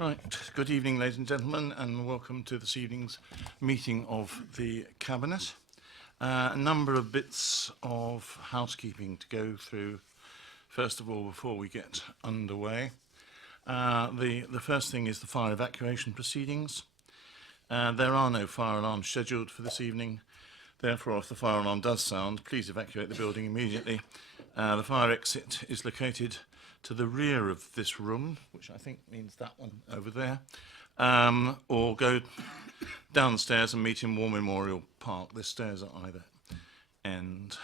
Right, good evening ladies and gentlemen, and welcome to this evening's meeting of the Cabinet. A number of bits of housekeeping to go through first of all before we get underway. The first thing is the fire evacuation proceedings. There are no fire alarms scheduled for this evening. Therefore, if the fire alarm does sound, please evacuate the building immediately. The fire exit is located to the rear of this room, which I think means that one over there, or go down the stairs and meet in War Memorial Park. The stairs are either end.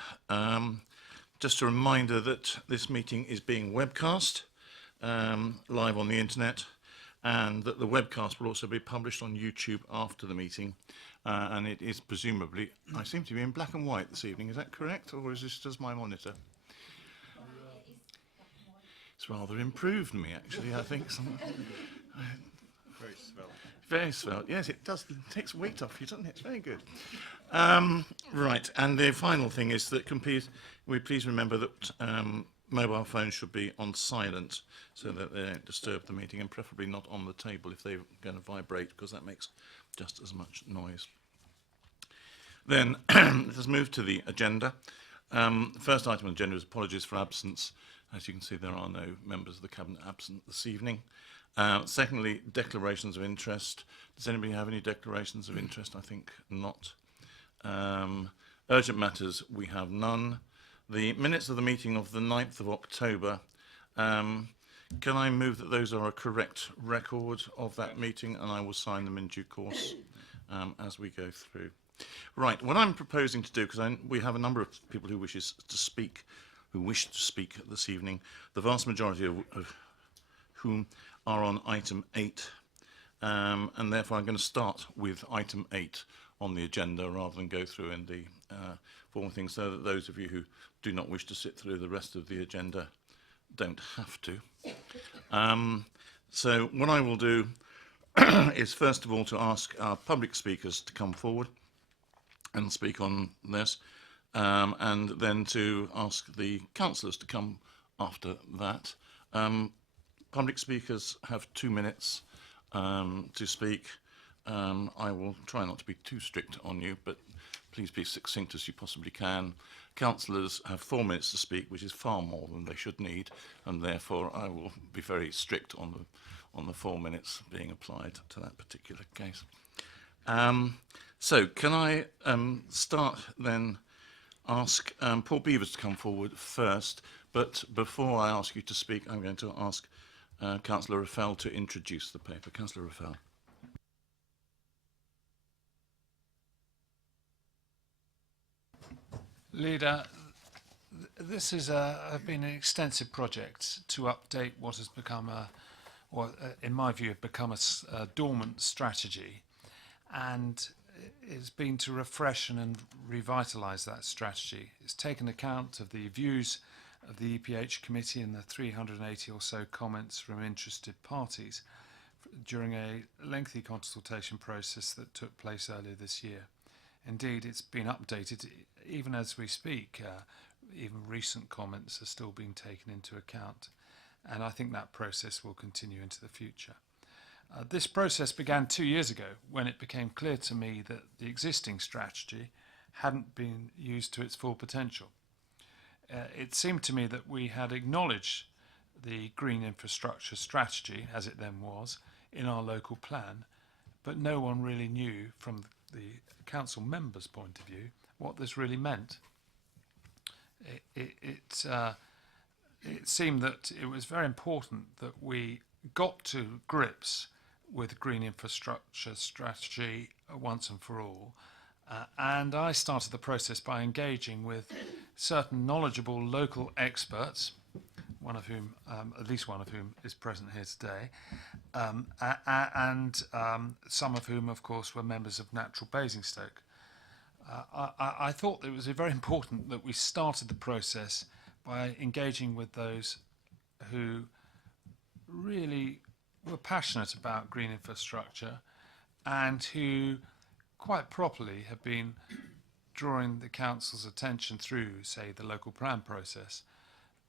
Just a reminder that this meeting is being webcast live on the internet, and that the webcast will also be published on YouTube after the meeting. And it is presumably, I seem to be in black and white this evening, is that correct? Or is this just my monitor? It's rather improved me, actually, I think. Very svelte. Very svelte, yes, it does. It takes weight off you, doesn't it? It's very good. Right, and the final thing is that we please remember that mobile phones should be on silent so that they don't disturb the meeting, and preferably not on the table if they're going to vibrate, because that makes just as much noise. Then let's move to the agenda. The first item on the agenda is apologies for absence. As you can see, there are no members of the Cabinet absent this evening. Secondly, declarations of interest. Does anybody have any declarations of interest? I think not. Urgent matters, we have none. The minutes of the meeting of the 9th of October, can I move that those are a correct record of that meeting, and I will sign them in due course as we go through. Right, what I'm proposing to do, because we have a number of people who wish to speak this evening, the vast majority of whom are on item 8, and therefore I'm going to start with item 8 on the agenda rather than go through in the formal things, so that those of you who do not wish to sit through the rest of the agenda don't have to. So what I will do is first of all to ask our public speakers to come forward and speak on this, and then to ask the councillors to come after that. Public speakers have 2 minutes to speak. I will try not to be too strict on you, but please be succinct as you possibly can. Councillors have 4 minutes to speak, which is far more than they should need, and therefore I will be very strict on the 4 minutes being applied to that particular case. So can I start then, ask Paul Beavers to come forward first, but before I ask you to speak, I'm going to ask Councillor Raffel to introduce the paper. Councillor Raffel. Leader, this has been an extensive project to update what has become in my view, become a dormant strategy, and it's been to refresh and revitalise that strategy. It's taken account of the views of the EPH committee and the 380 or so comments from interested parties during a lengthy consultation process that took place earlier this year. Indeed, it's been updated even as we speak. Even recent comments are still being taken into account, and I think that process will continue into the future. This process began 2 years ago when it became clear to me that the existing strategy hadn't been used to its full potential. It seemed to me that we had acknowledged the green infrastructure strategy, as it then was, in our local plan, but no one really knew from the council members' point of view what this really meant. It seemed that it was very important that we got to grips with green infrastructure strategy once and for all. And I started the process by engaging with certain knowledgeable local experts, one of whom, at least one of whom is present here today, and some of whom, of course, were members of Natural Basingstoke. I thought it was very important that we started the process by engaging with those who really were passionate about green infrastructure and who quite properly have been drawing the council's attention through, say, the local plan process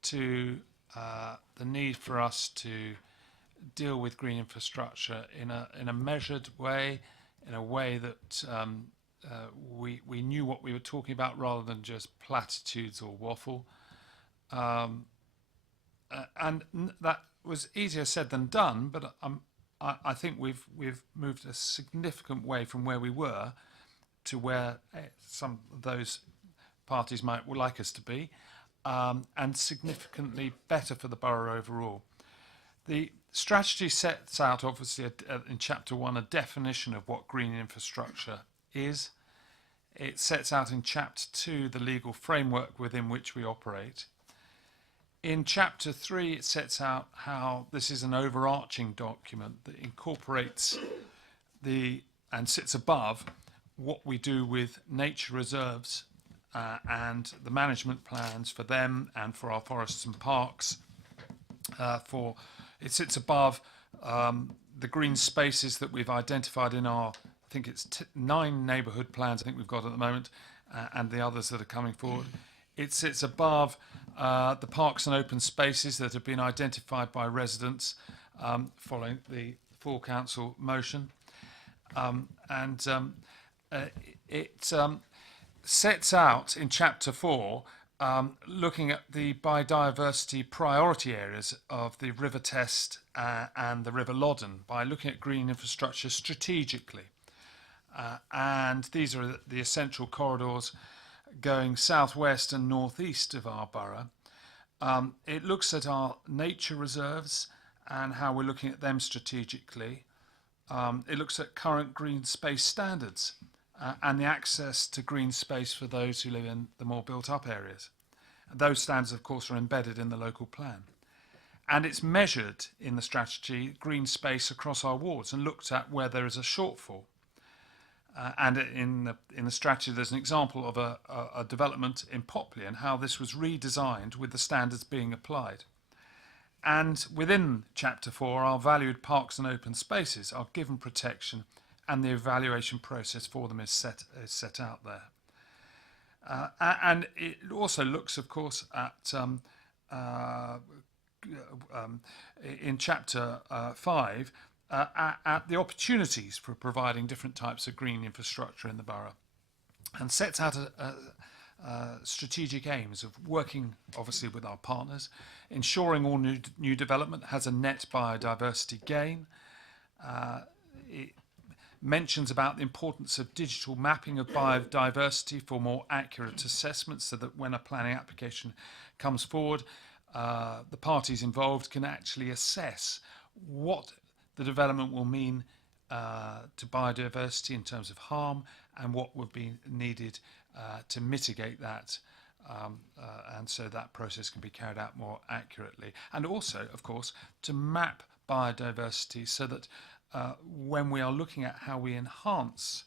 to the need for us to deal with green infrastructure in a measured way, in a way that we knew what we were talking about rather than just platitudes or waffle. That was easier said than done, but I think we've moved a significant way from where we were to where some of those parties might like us to be, and significantly better for the borough overall. The strategy sets out, obviously, in Chapter 1, a definition of what green infrastructure is. It sets out in Chapter 2 the legal framework within which we operate. In Chapter 3, it sets out how this is an overarching document that incorporates and sits above what we do with nature reserves and the management plans for them and for our forests and parks. It sits above the green spaces that we've identified in our, I think it's 9 neighbourhood plans I think we've got at the moment, and the others that are coming forward. It sits above the parks and open spaces that have been identified by residents following the full council motion. It sets out in Chapter 4 looking at the biodiversity priority areas of the River Test and the River Loddon by looking at green infrastructure strategically. And these are the essential corridors going southwest and northeast of our borough. It looks at our nature reserves and how we're looking at them strategically. It looks at current green space standards and the access to green space for those who live in the more built-up areas. And those standards, of course, are embedded in the local plan. And it's measured in the strategy green space across our wards and looked at where there is a shortfall. And in the strategy, there's an example of a development in Popley and how this was redesigned with the standards being applied. And within Chapter 4, our valued parks and open spaces are given protection, and the evaluation process for them is set out there. And it also looks, of course, at in Chapter 5 at the opportunities for providing different types of green infrastructure in the borough, and sets out strategic aims of working, obviously, with our partners, ensuring all new development has a net biodiversity gain. It mentions about the importance of digital mapping of biodiversity for more accurate assessments, so that when a planning application comes forward, the parties involved can actually assess what the development will mean to biodiversity in terms of harm and what would be needed to mitigate that, and so that process can be carried out more accurately. And also, of course, to map biodiversity so that when we are looking at how we enhance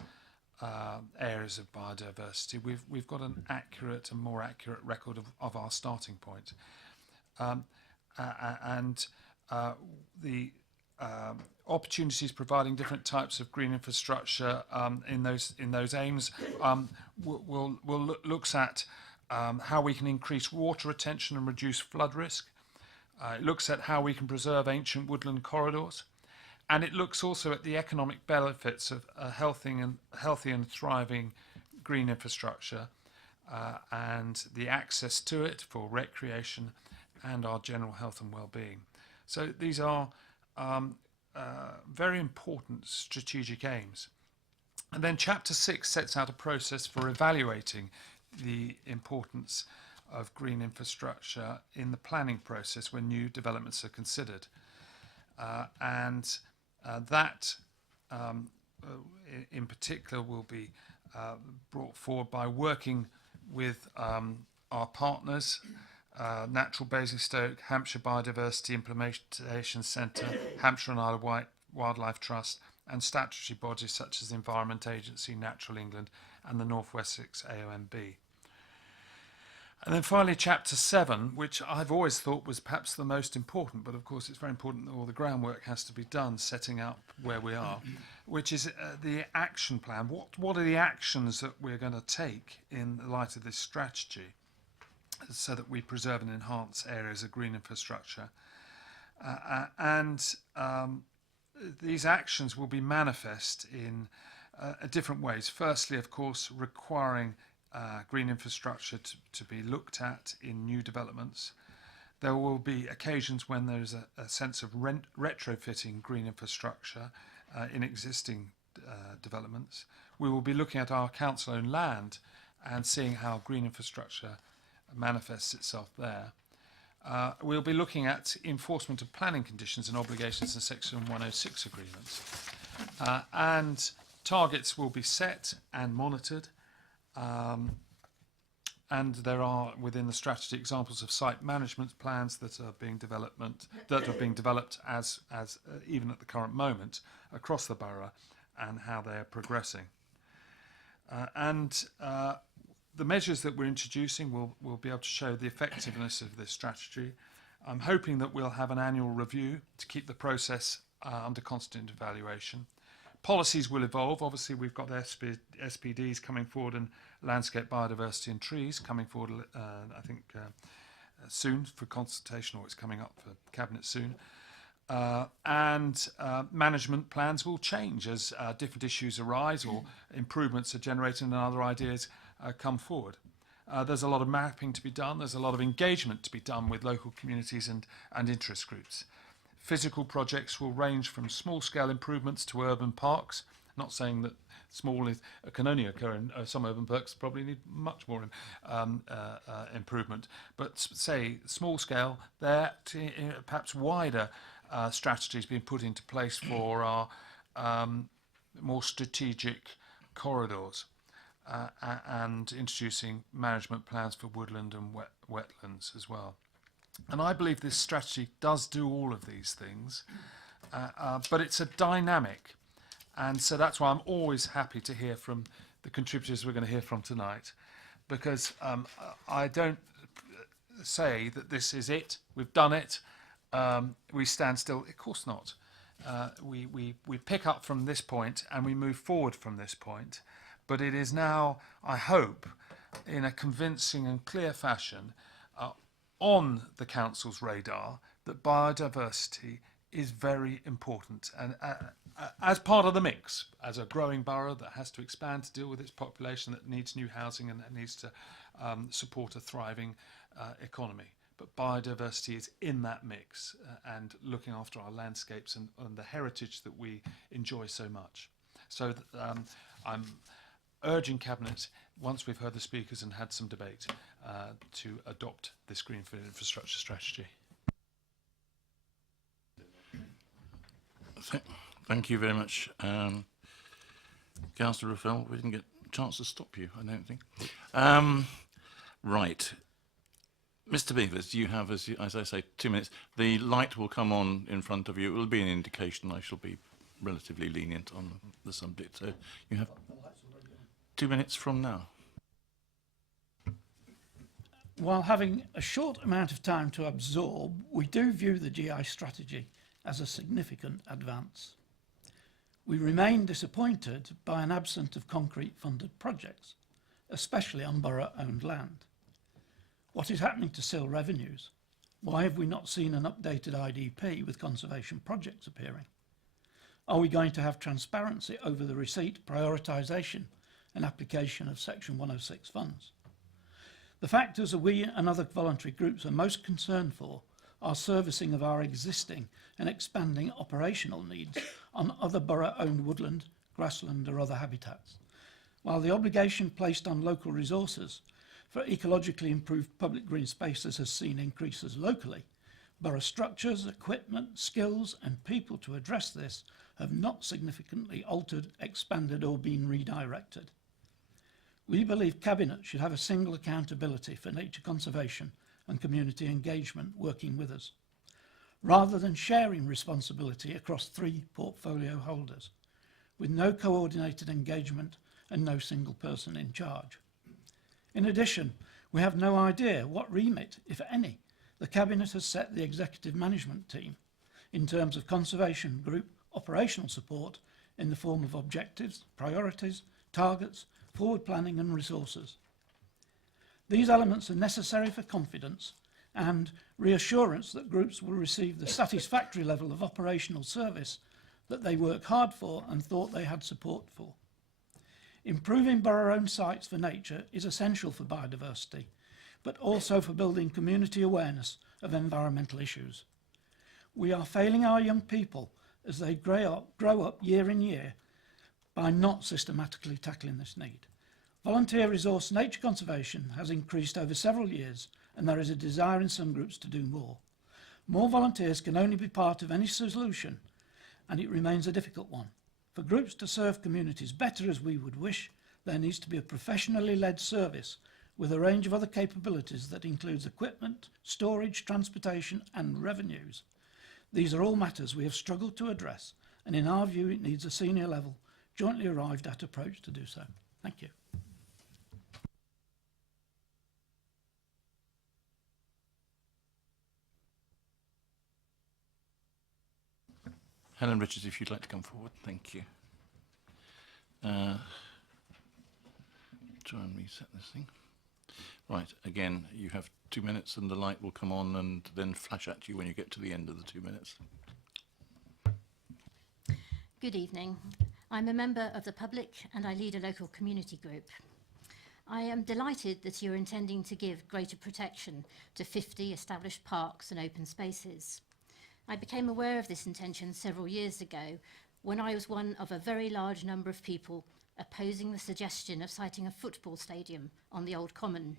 areas of biodiversity, we've got an accurate and more accurate record of our starting point. The opportunities providing different types of green infrastructure in those aims looks at how we can increase water retention and reduce flood risk. It looks at how we can preserve ancient woodland corridors, and it looks also at the economic benefits of a healthy and thriving green infrastructure and the access to it for recreation and our general health and well-being. So these are very important strategic aims. And then Chapter 6 sets out a process for evaluating the importance of green infrastructure in the planning process when new developments are considered. That in particular will be brought forward by working with our partners, Natural Basingstoke, Hampshire Biodiversity Implementation Centre, Hampshire and Isle of Wight Wildlife Trust, and statutory bodies such as the Environment Agency, Natural England, and the North Wessex AONB. And then finally, Chapter 7, which I've always thought was perhaps the most important, but of course it's very important that all the groundwork has to be done, setting out where we are, which is the action plan. What are the actions that we're going to take in the light of this strategy so that we preserve and enhance areas of green infrastructure? and these actions will be manifest in different ways. Firstly, of course, requiring green infrastructure to be looked at in new developments. There will be occasions when there is a sense of retrofitting green infrastructure in existing developments. We will be looking at our council-owned land and seeing how green infrastructure manifests itself there. We'll be looking at enforcement of planning conditions and obligations in Section 106 agreements. And targets will be set and monitored. And there are within the strategy examples of site management plans that are being developed as even at the current moment across the borough, and how they are progressing. The measures that we're introducing will be able to show the effectiveness of this strategy. I'm hoping that we'll have an annual review to keep the process under constant evaluation. Policies will evolve. Obviously, we've got SPDs coming forward, and landscape biodiversity and trees coming forward, I think, soon for consultation, or it's coming up for Cabinet soon. Management plans will change as different issues arise or improvements are generated and other ideas come forward. There's a lot of mapping to be done. There's a lot of engagement to be done with local communities and interest groups. Physical projects will range from small-scale improvements to urban parks. Not saying that small can only occur in some urban parks, probably need much more improvement. But say small-scale, there perhaps wider strategies being put into place for our more strategic corridors, and introducing management plans for woodland and wetlands as well. And I believe this strategy does do all of these things, but it's a dynamic. And so that's why I'm always happy to hear from the contributors we're going to hear from tonight, because I don't say that this is it, we've done it, we stand still. Of course not. We pick up from this point and we move forward from this point. But it is now, I hope, in a convincing and clear fashion, on the council's radar that biodiversity is very important, and as part of the mix, as a growing borough that has to expand to deal with its population, that needs new housing and that needs to support a thriving economy. But biodiversity is in that mix, and looking after our landscapes and the heritage that we enjoy so much. So I'm urging Cabinet, once we've heard the speakers and had some debate, to adopt this green infrastructure strategy. Thank you very much, Councillor Raphael. We didn't get a chance to stop you, I don't think. Right. Mr. Beavers, you have, as I say, 2 minutes. The light will come on in front of you. It will be an indication. I shall be relatively lenient on the subject. So you have 2 minutes from now. While having a short amount of time to absorb, we do view the GI strategy as a significant advance. We remain disappointed by an absence of concrete funded projects, especially on borough-owned land. What is happening to SIL revenues? Why have we not seen an updated IDP with conservation projects appearing? Are we going to have transparency over the receipt, prioritisation and application of Section 106 funds? The factors that we and other voluntary groups are most concerned for are servicing of our existing and expanding operational needs on other borough-owned woodland, grassland or other habitats. While the obligation placed on local resources for ecologically improved public green spaces has seen increases locally, borough structures, equipment, skills and people to address this have not significantly altered, expanded or been redirected. We believe Cabinet should have a single accountability for nature conservation and community engagement working with us, rather than sharing responsibility across 3 portfolio holders, with no coordinated engagement and no single person in charge. In addition, we have no idea what remit, if any, the Cabinet has set the executive management team in terms of conservation group operational support in the form of objectives, priorities, targets, forward planning and resources. These elements are necessary for confidence and reassurance that groups will receive the satisfactory level of operational service that they work hard for and thought they had support for. Improving borough-owned sites for nature is essential for biodiversity, but also for building community awareness of environmental issues. We are failing our young people as they grow up year in year by not systematically tackling this need. Volunteer resource nature conservation has increased over several years, and there is a desire in some groups to do more. More volunteers can only be part of any solution, and it remains a difficult one. For groups to serve communities better as we would wish, there needs to be a professionally led service with a range of other capabilities that includes equipment, storage, transportation and revenues. These are all matters we have struggled to address, and in our view it needs a senior level, jointly arrived at approach to do so. Thank you. Helen Richards, if you'd like to come forward, thank you. Try and reset this thing. Right, again, you have 2 minutes and the light will come on and then flash at you when you get to the end of the 2 minutes. Good evening. I'm a member of the public and I lead a local community group. I am delighted that you're intending to give greater protection to 50 established parks and open spaces. I became aware of this intention several years ago when I was one of a very large number of people opposing the suggestion of siting a football stadium on the Old Common.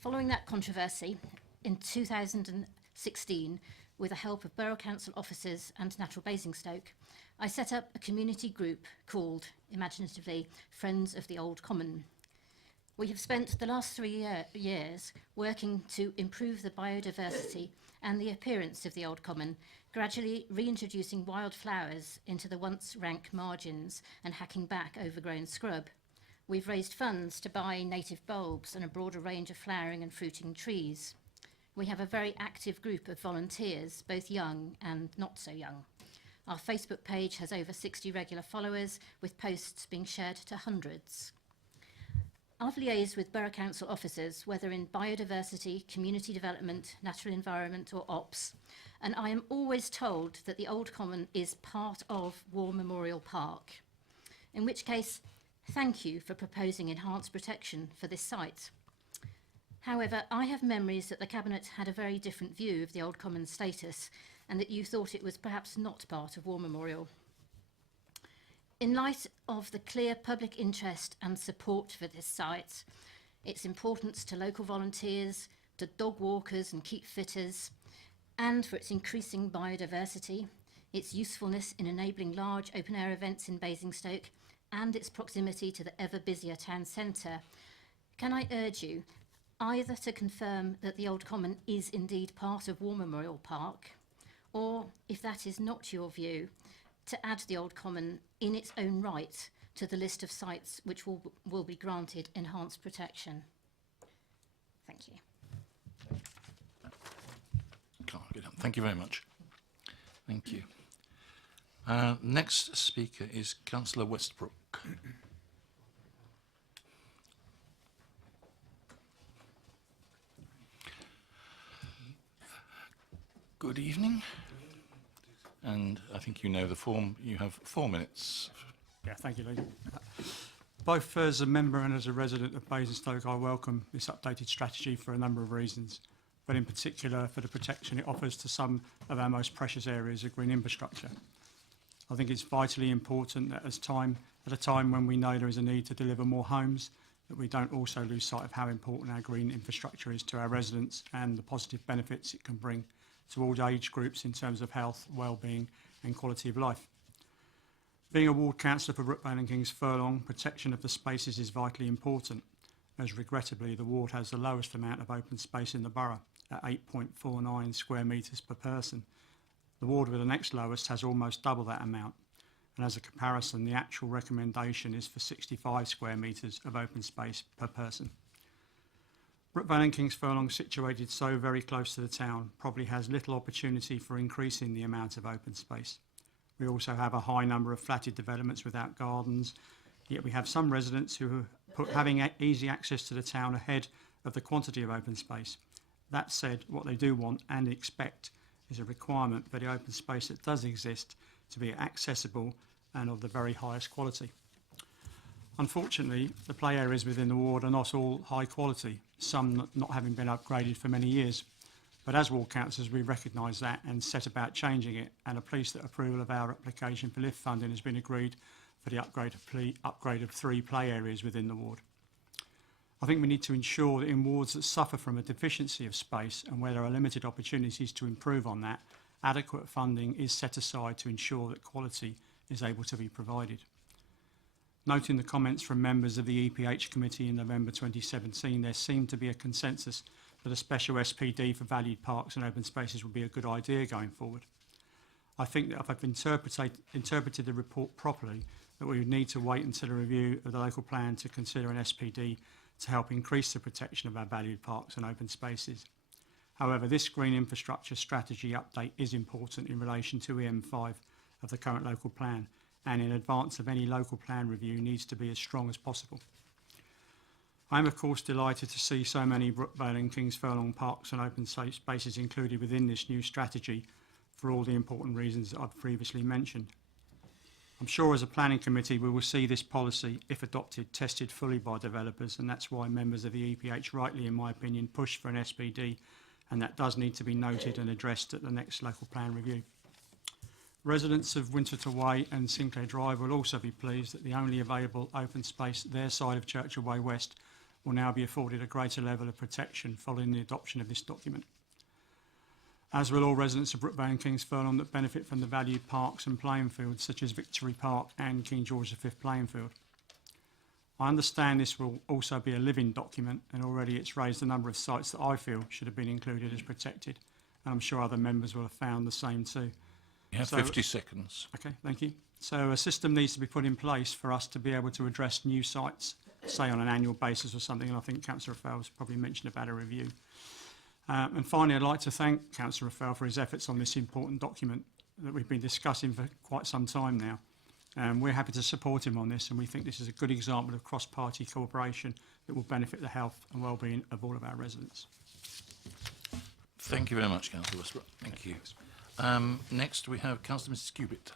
Following that controversy, in 2016, with the help of Borough Council officers and Natural Basingstoke, I set up a community group called, imaginatively, Friends of the Old Common. We have spent the last 3 years working to improve the biodiversity and the appearance of the Old Common, gradually reintroducing wildflowers into the once rank margins and hacking back overgrown scrub. We've raised funds to buy native bulbs and a broader range of flowering and fruiting trees. We have a very active group of volunteers, both young and not so young. Our Facebook page has over 60 regular followers, with posts being shared to hundreds. I've liaised with Borough Council officers, whether in biodiversity, community development, natural environment or ops, and I am always told that the Old Common is part of War Memorial Park, in which case, thank you for proposing enhanced protection for this site. However, I have memories that the Cabinet had a very different view of the Old Common status and that you thought it was perhaps not part of War Memorial. In light of the clear public interest and support for this site, its importance to local volunteers, to dog walkers and keep fitters, and for its increasing biodiversity, its usefulness in enabling large open-air events in Basingstoke, and its proximity to the ever busier town centre, can I urge you either to confirm that the Old Common is indeed part of War Memorial Park, or, if that is not your view, to add the Old Common in its own right to the list of sites which will be granted enhanced protection. Thank you. Thank you very much. Thank you. Next speaker is Councillor Westbrook. Good evening. And I think you know the form. You have 4 minutes. Yeah, thank you, Lee. Both as a member and as a resident of Basingstoke, I welcome this updated strategy for a number of reasons, but in particular for the protection it offers to some of our most precious areas of green infrastructure. I think it's vitally important that at a time when we know there is a need to deliver more homes, that we don't also lose sight of how important our green infrastructure is to our residents and the positive benefits it can bring to all age groups in terms of health, well-being and quality of life. Being a ward councillor for Brookvale and Kings Furlong, protection of the spaces is vitally important, as regrettably the ward has the lowest amount of open space in the borough at 8.49 square metres per person. The ward with the next lowest has almost double that amount, and as a comparison the actual recommendation is for 65 square metres of open space per person. Brookvale and Kings Furlong, situated so very close to the town, probably has little opportunity for increasing the amount of open space. We also have a high number of flatted developments without gardens, yet we have some residents who put having easy access to the town ahead of the quantity of open space. That said, what they do want and expect is a requirement for the open space that does exist to be accessible and of the very highest quality. Unfortunately, the play areas within the ward are not all high quality, some not having been upgraded for many years. But as ward councillors, we recognise that and set about changing it, and are pleased that approval of our application for lift funding has been agreed for the upgrade of 3 play areas within the ward. I think we need to ensure that in wards that suffer from a deficiency of space and where there are limited opportunities to improve on that, adequate funding is set aside to ensure that quality is able to be provided. Noting the comments from members of the EPH committee in November 2017, there seemed to be a consensus that a special SPD for valued parks and open spaces would be a good idea going forward. I think that if I've interpreted the report properly, that we would need to wait until a review of the local plan to consider an SPD to help increase the protection of our valued parks and open spaces. However, this green infrastructure strategy update is important in relation to EM5 of the current local plan, and in advance of any local plan review needs to be as strong as possible. I am of course delighted to see so many Brookvale and Kings Furlong parks and open spaces included within this new strategy for all the important reasons that I've previously mentioned. I'm sure as a planning committee we will see this policy, if adopted, tested fully by developers, and that's why members of the EPH rightly, in my opinion, push for an SPD, and that does need to be noted and addressed at the next local plan review. Residents of Winterthur Way and Sinclair Drive will also be pleased that the only available open space their side of Churchill Way West will now be afforded a greater level of protection following the adoption of this document. As will all residents of Brookvale and Kings Furlong that benefit from the valued parks and playing fields such as Victory Park and King George V playing field. I understand this will also be a living document, and already it's raised a number of sites that I feel should have been included as protected, and I'm sure other members will have found the same too. You have 50 seconds. Okay, thank you. So a system needs to be put in place for us to be able to address new sites, say on an annual basis or something, and I think Councillor Fell's probably mentioned about a review. And finally, I'd like to thank Councillor Fell for his efforts on this important document that we've been discussing for quite some time now. We're happy to support him on this, and we think this is a good example of cross-party cooperation that will benefit the health and well-being of all of our residents. Thank you very much, Councillor Westbrook. Thank you. Next, we have Councillor Mrs. Cubitt.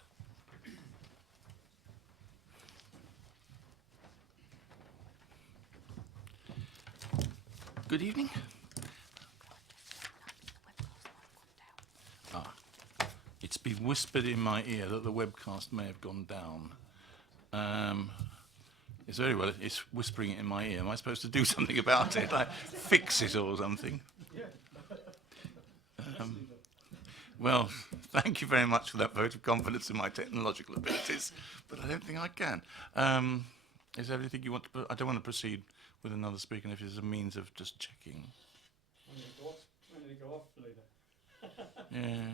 Good evening. It's been whispered in my ear that the webcast may have gone down. It's very well, it's whispering it in my ear. Am I supposed to do something about it? Like fix it or something? Well, thank you very much for that vote of confidence in my technological abilities, but I don't think I can. Is there anything you want to... I don't want to proceed with another speaker if there's a means of just checking. When did it go off, Leader? Yeah.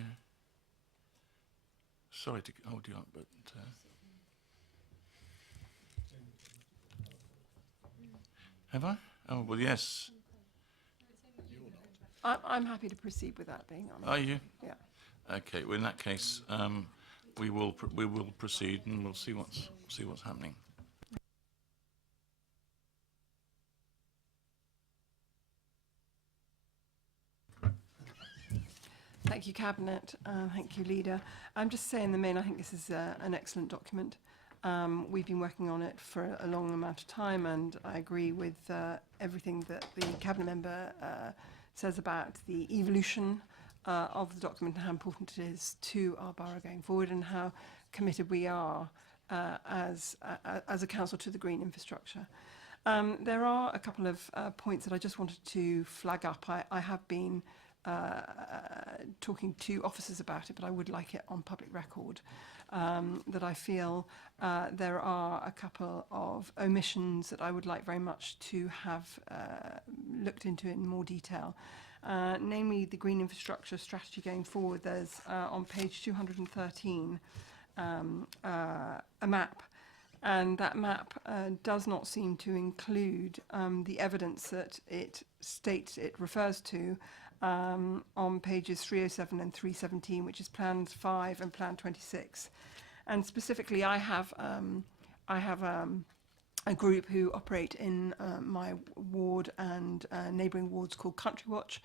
Sorry to hold you up, but... Have I? Oh, well, yes. I'm happy to proceed with that being on. Are you? Yeah. Okay. Well, in that case, we will proceed, and we'll see what's happening. Thank you, Cabinet. Thank you, Leader. I'm just saying in the main, I think this is an excellent document. We've been working on it for a long amount of time, and I agree with everything that the Cabinet member says about the evolution of the document and how important it is to our borough going forward, and how committed we are as a council to the green infrastructure. There are a couple of points that I just wanted to flag up. I have been talking to officers about it, but I would like it on public record, that I feel there are a couple of omissions that I would like very much to have looked into in more detail. Namely, the green infrastructure strategy going forward. There's on page 213 a map, and that map does not seem to include the evidence that it refers to on pages 307 and 317, which is Plans 5 and Plan 26. And specifically, I have a group who operate in my ward and neighbouring wards called Country Watch.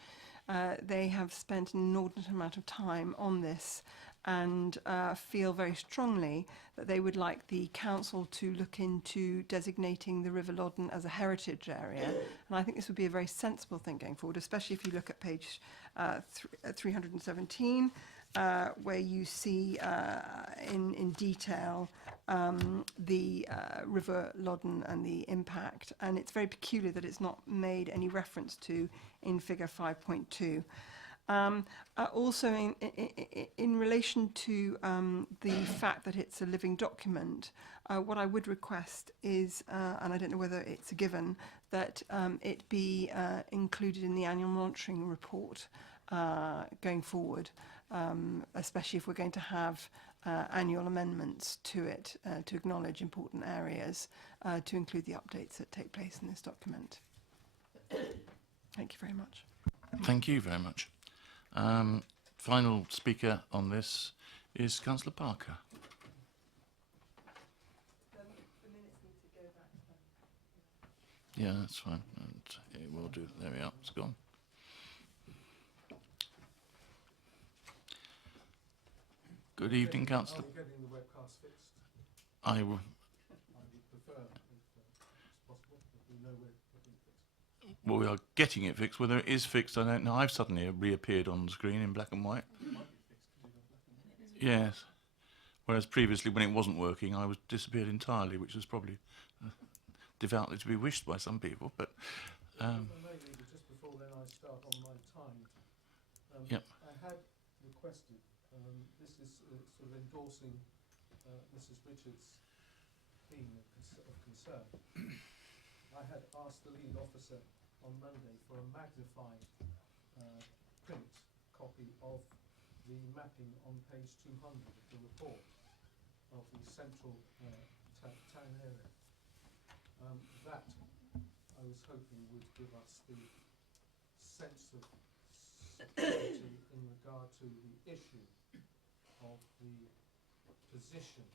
they have spent an inordinate amount of time on this and feel very strongly that they would like the council to look into designating the River Loddon as a heritage area. And I think this would be a very sensible thing going forward, especially if you look at page 317, where you see in detail the River Loddon and the impact. And it's very peculiar that it's not made any reference to in figure 5.2. Also, in relation to the fact that it's a living document, what I would request is, and I don't know whether it's a given, that it be included in the annual monitoring report going forward, especially if we're going to have annual amendments to it to acknowledge important areas, to include the updates that take place in this document. Thank you very much. Thank you very much. Final speaker on this is Councillor Parker. Yeah, that's fine. And it will do. There we are. It's gone. Good evening, Councillor. Are we getting the webcast fixed? I will. I would prefer, if it's possible, if we know we're getting it fixed. Well, we are getting it fixed. Whether it is fixed, I don't know. I've suddenly reappeared on the screen in black and white. It might be fixed because you've got black and white. Yes. Whereas previously, when it wasn't working, I was disappeared entirely, which was probably devoutly to be wished by some people. But If I may, Leader, just before then I start on my time. Yep. I had requested, this is sort of endorsing Mrs. Richards' theme of concern. I had asked the lead officer on Monday for a magnified print copy of the mapping on page 200 of the report of the central town area. That I was hoping would give us the sense of security in regard to the issue of the position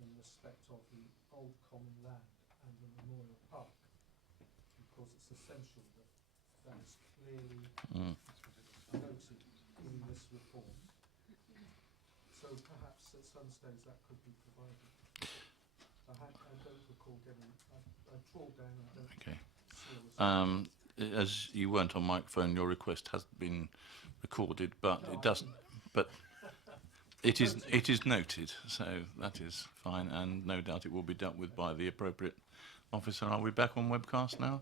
in respect of the old common land and the memorial park, because it's essential that that is clearly noted in this report. So perhaps at some stage that could be provided. I don't recall getting, I trawled down, I don't okay. see a response. As you weren't on microphone, your request has been recorded, but it doesn't. But it is noted, so that is fine, and no doubt it will be dealt with by the appropriate officer. Are we back on webcast now?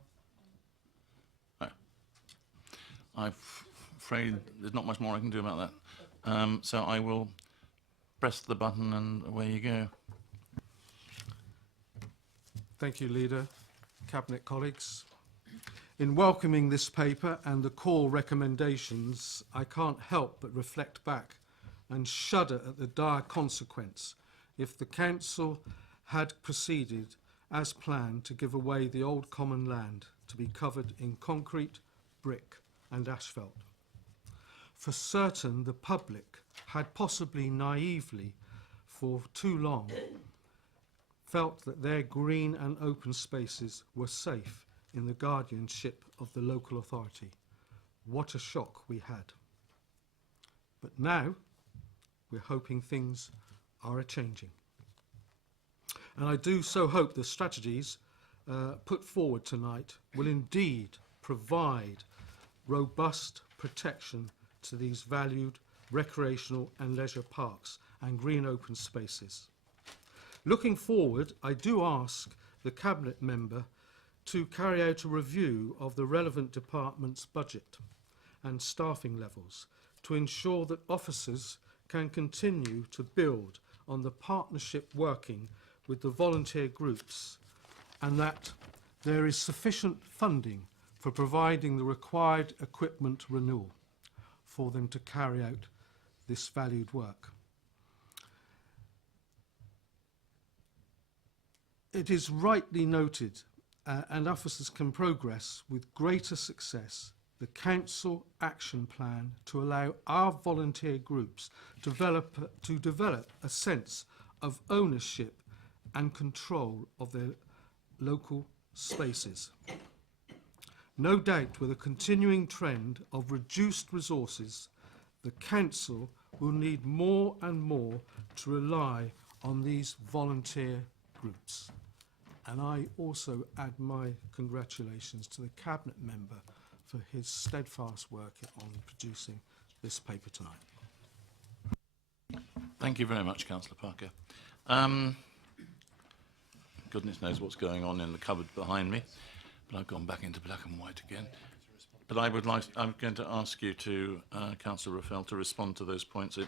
No. I'm afraid there's not much more I can do about that. So I will press the button, and away you go. Thank you, Leader, Cabinet colleagues. In welcoming this paper and the call recommendations, I can't help but reflect back and shudder at the dire consequence if the Council had proceeded as planned to give away the old common land to be covered in concrete, brick and asphalt. For certain, the public had possibly naively, for too long, felt that their green and open spaces were safe in the guardianship of the local authority. What a shock we had. But now, we're hoping things are a-changing. And I do so hope the strategies put forward tonight will indeed provide robust protection to these valued recreational and leisure parks and green open spaces. Looking forward, I do ask the Cabinet member to carry out a review of the relevant department's budget and staffing levels to ensure that officers can continue to build on the partnership working with the volunteer groups, and that there is sufficient funding for providing the required equipment renewal for them to carry out this valued work. It is rightly noted, and officers can progress with greater success, the Council Action Plan to allow our volunteer groups to develop a sense of ownership and control of their local spaces. No doubt with a continuing trend of reduced resources, the Council will need more and more to rely on these volunteer groups. And I also add my congratulations to the Cabinet member for his steadfast work on producing this paper tonight. Thank you very much, Councillor Parker. Goodness knows what's going on in the cupboard behind me, but I've gone back into black and white again. But I'm going to ask you to, Councillor Raphael, to respond to those points.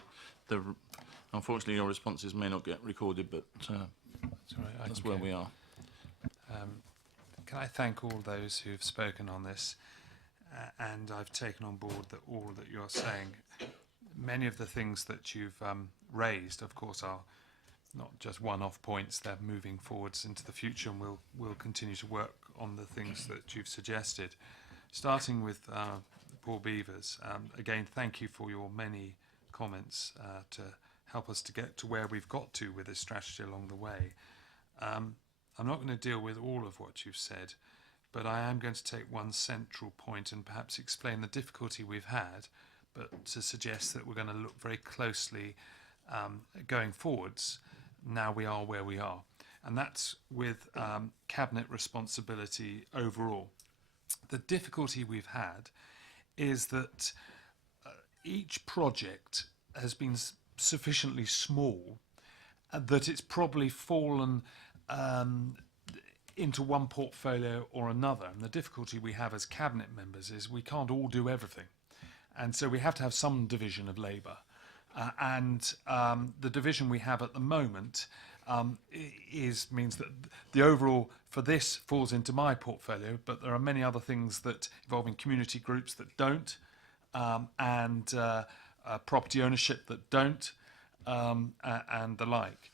Unfortunately, your responses may not get recorded, but that's where we are. Can I thank all those who've spoken on this, and I've taken on board all that you're saying. Many of the things that you've raised, of course, are not just one-off points, they're moving forwards into the future, and we'll continue to work on the things that you've suggested. Starting with Paul Beavers, again, thank you for your many comments to help us to get to where we've got to with this strategy along the way. I'm not going to deal with all of what you've said, but I am going to take one central point and perhaps explain the difficulty we've had, but to suggest that we're going to look very closely going forwards. Now we are where we are, and that's with Cabinet responsibility overall. The difficulty we've had is that each project has been sufficiently small that it's probably fallen into one portfolio or another. And the difficulty we have as Cabinet members is we can't all do everything. And so we have to have some division of labour. The division we have at the moment means that the overall for this falls into my portfolio, but there are many other things that involving community groups that don't, and property ownership that don't, and the like.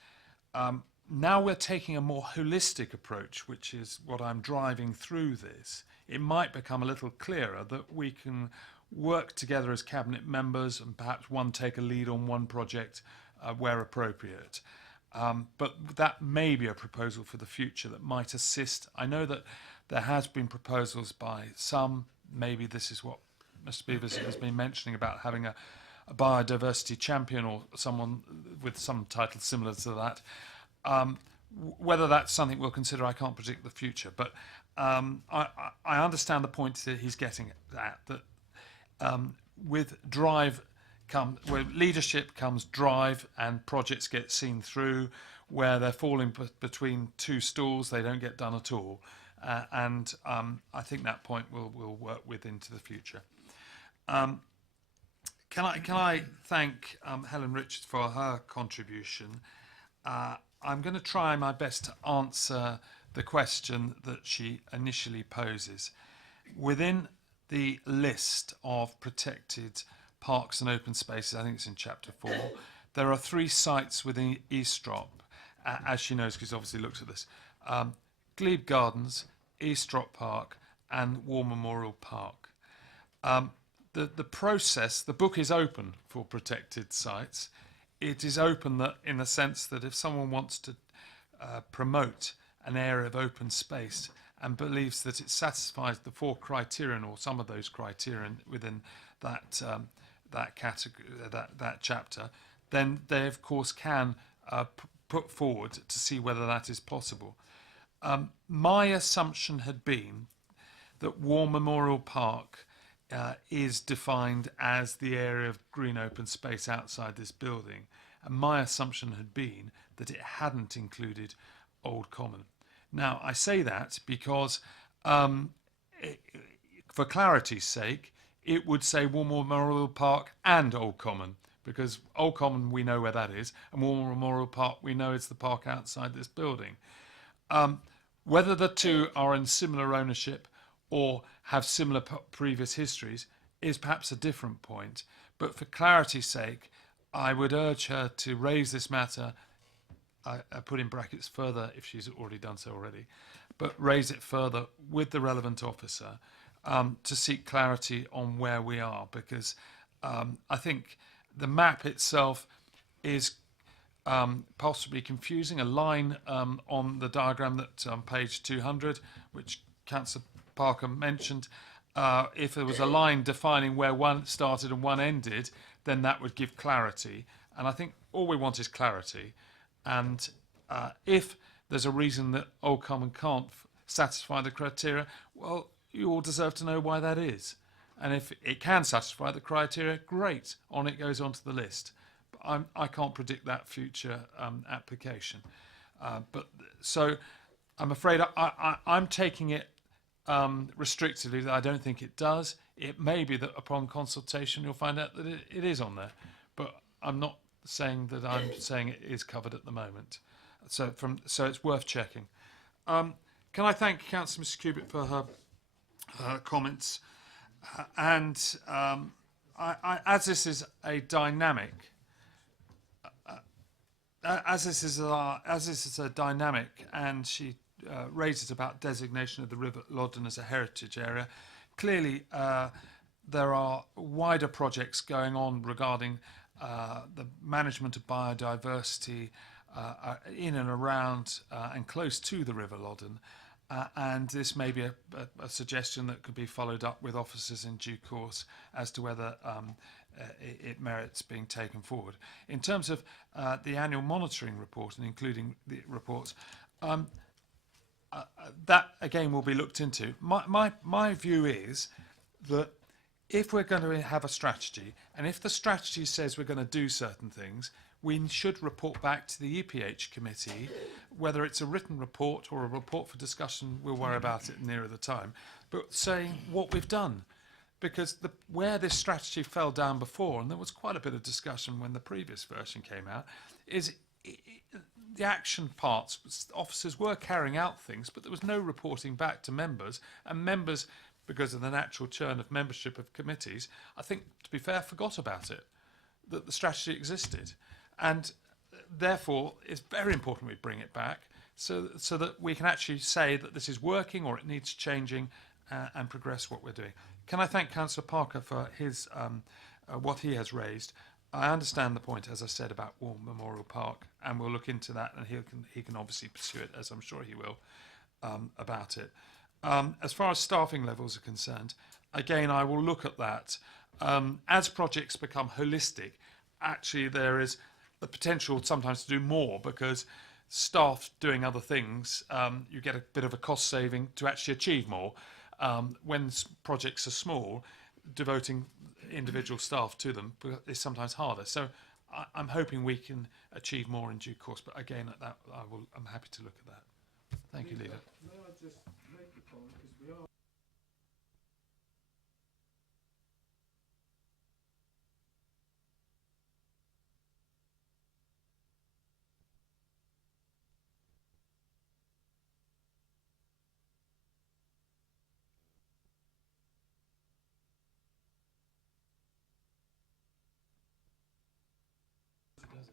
Now we're taking a more holistic approach, which is what I'm driving through this. It might become a little clearer that we can work together as Cabinet members and perhaps one take a lead on one project where appropriate. But that may be a proposal for the future that might assist. I know that there has been proposals by some, maybe this is what Mr. Beavers has been mentioning about having a biodiversity champion or someone with some title similar to that. Whether that's something we'll consider, I can't predict the future, but I understand the point that he's getting at, that with drive where leadership comes drive, and projects get seen through. Where they're falling between two stools, they don't get done at all. I think that point we'll work with into the future. Can I thank Helen Richards for her contribution? I'm going to try my best to answer the question that she initially poses. Within the list of protected parks and open spaces, I think it's in chapter 4, there are 3 sites within Eastrop, as she knows because she's obviously looked at this. Glebe Gardens, Eastrop Park and War Memorial Park. The process, the book is open for protected sites. It is open that, in the sense that if someone wants to promote an area of open space and believes that it satisfies the 4 criterion or some of those criterion within that category, that chapter, then they of course can put forward to see whether that is possible. My assumption had been that War Memorial Park is defined as the area of green open space outside this building, and my assumption had been that it hadn't included Old Common. Now I say that because for clarity's sake it would say War Memorial Park and Old Common, because Old Common we know where that is, and War Memorial Park we know it's the park outside this building. Whether the two are in similar ownership or have similar previous histories is perhaps a different point, but for clarity's sake I would urge her to raise this matter, I put in brackets further if she's already done so already, but raise it further with the relevant officer to seek clarity on where we are, because I think the map itself is possibly confusing. A line on the diagram that on page 200, which Councillor Parker mentioned, if there was a line defining where one started and one ended, then that would give clarity. And I think all we want is clarity. And if there's a reason that Old Common can't satisfy the criteria, well, you all deserve to know why that is. And if it can satisfy the criteria, great, on it goes onto the list. But I can't predict that future application. So I'm afraid I'm taking it restrictively, that I don't think it does. It may be that upon consultation you'll find out that it is on there, but I'm not saying that I'm saying it is covered at the moment. So it's worth checking. Can I thank Councillor Mrs. Cubitt for her comments? As this is a dynamic, and she raises about designation of the River Loddon as a heritage area. Clearly, there are wider projects going on regarding the management of biodiversity in and around and close to the River Loddon. And this may be a suggestion that could be followed up with officers in due course as to whether it merits being taken forward. In terms of the annual monitoring report and including the reports, that again will be looked into. My view is that if we're going to have a strategy, and if the strategy says we're going to do certain things, we should report back to the EPH committee, whether it's a written report or a report for discussion, we'll worry about it nearer the time, but saying what we've done. Because where this strategy fell down before, and there was quite a bit of discussion when the previous version came out, is the action parts. Officers were carrying out things, but there was no reporting back to members, and members, because of the natural churn of membership of committees, I think, to be fair, forgot about it, that the strategy existed. And therefore, it's very important we bring it back so that we can actually say that this is working or it needs changing and progress what we're doing. Can I thank Councillor Parker for his what he has raised? I understand the point, as I said, about War Memorial Park, and we'll look into that, and he can obviously pursue it, as I'm sure he will, about it. As far as staffing levels are concerned, again, I will look at that. As projects become holistic, actually there is the potential sometimes to do more, because staff doing other things, you get a bit of a cost saving to actually achieve more. When projects are small, devoting individual staff to them is sometimes harder. So I'm hoping we can achieve more in due course. But again, at that, I'm happy to look at that. Thank you, Leader. May I just make a comment, because we are...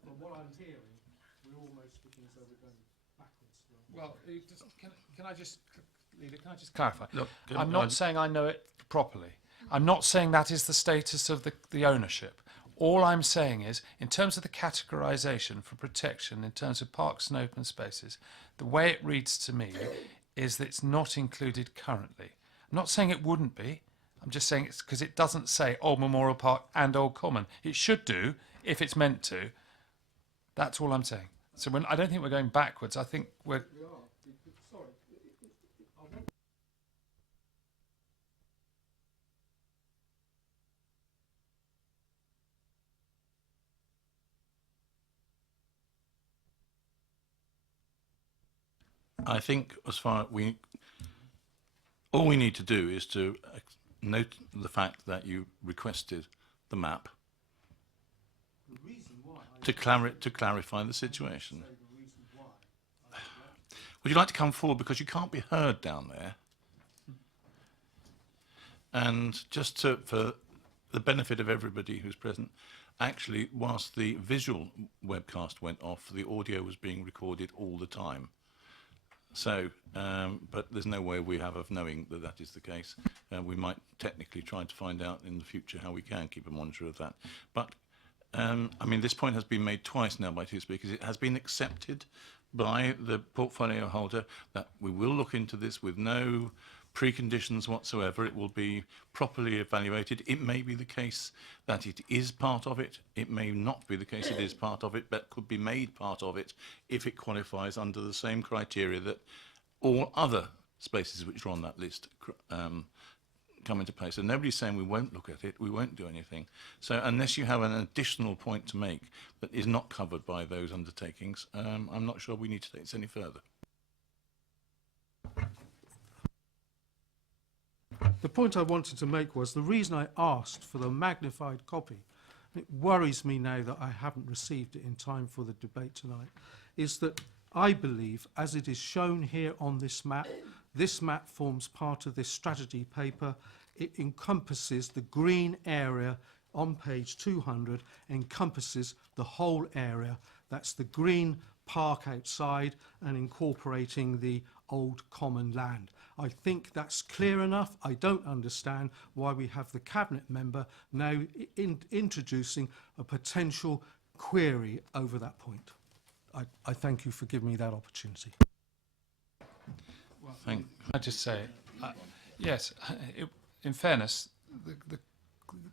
From what I'm hearing, we're almost looking as though we're going backwards. Well, can I just, Leader, can I just clarify? Look, I'm not saying I know it properly. I'm not saying that is the status of the ownership. All I'm saying is, in terms of the categorisation for protection, in terms of parks and open spaces, the way it reads to me is that it's not included currently. I'm not saying it wouldn't be. I'm just saying it's because it doesn't say Old Memorial Park and Old Common. It should do, if it's meant to. That's all I'm saying. So I don't think we're going backwards. I think we're... We are. Sorry. I want... I think all we need to do is to note the fact that you requested the map The reason why... to clarify the situation. Would you like to come forward, because you can't be heard down there? And just for the benefit of everybody who's present, actually, whilst the visual webcast went off, the audio was being recorded all the time. So, but there's no way we have of knowing that that is the case. We might technically try to find out in the future how we can keep a monitor of that. But, I mean, this point has been made twice now by two speakers. It has been accepted by the portfolio holder that we will look into this with no preconditions whatsoever. It will be properly evaluated. It may be the case that it is part of it. It may not be the case it is part of it, but could be made part of it if it qualifies under the same criteria that all other spaces which are on that list come into play. So nobody's saying we won't look at it, we won't do anything. So unless you have an additional point to make that is not covered by those undertakings, I'm not sure we need to take this any further. The point I wanted to make was the reason I asked for the magnified copy, and it worries me now that I haven't received it in time for the debate tonight, is that I believe, as it is shown here on this map forms part of this strategy paper. It encompasses the green area on page 200, encompasses the whole area. That's the green park outside and incorporating the old common land. I think that's clear enough. I don't understand why we have the Cabinet member now introducing a potential query over that point. I thank you for giving me that opportunity. I just say, yes, in fairness,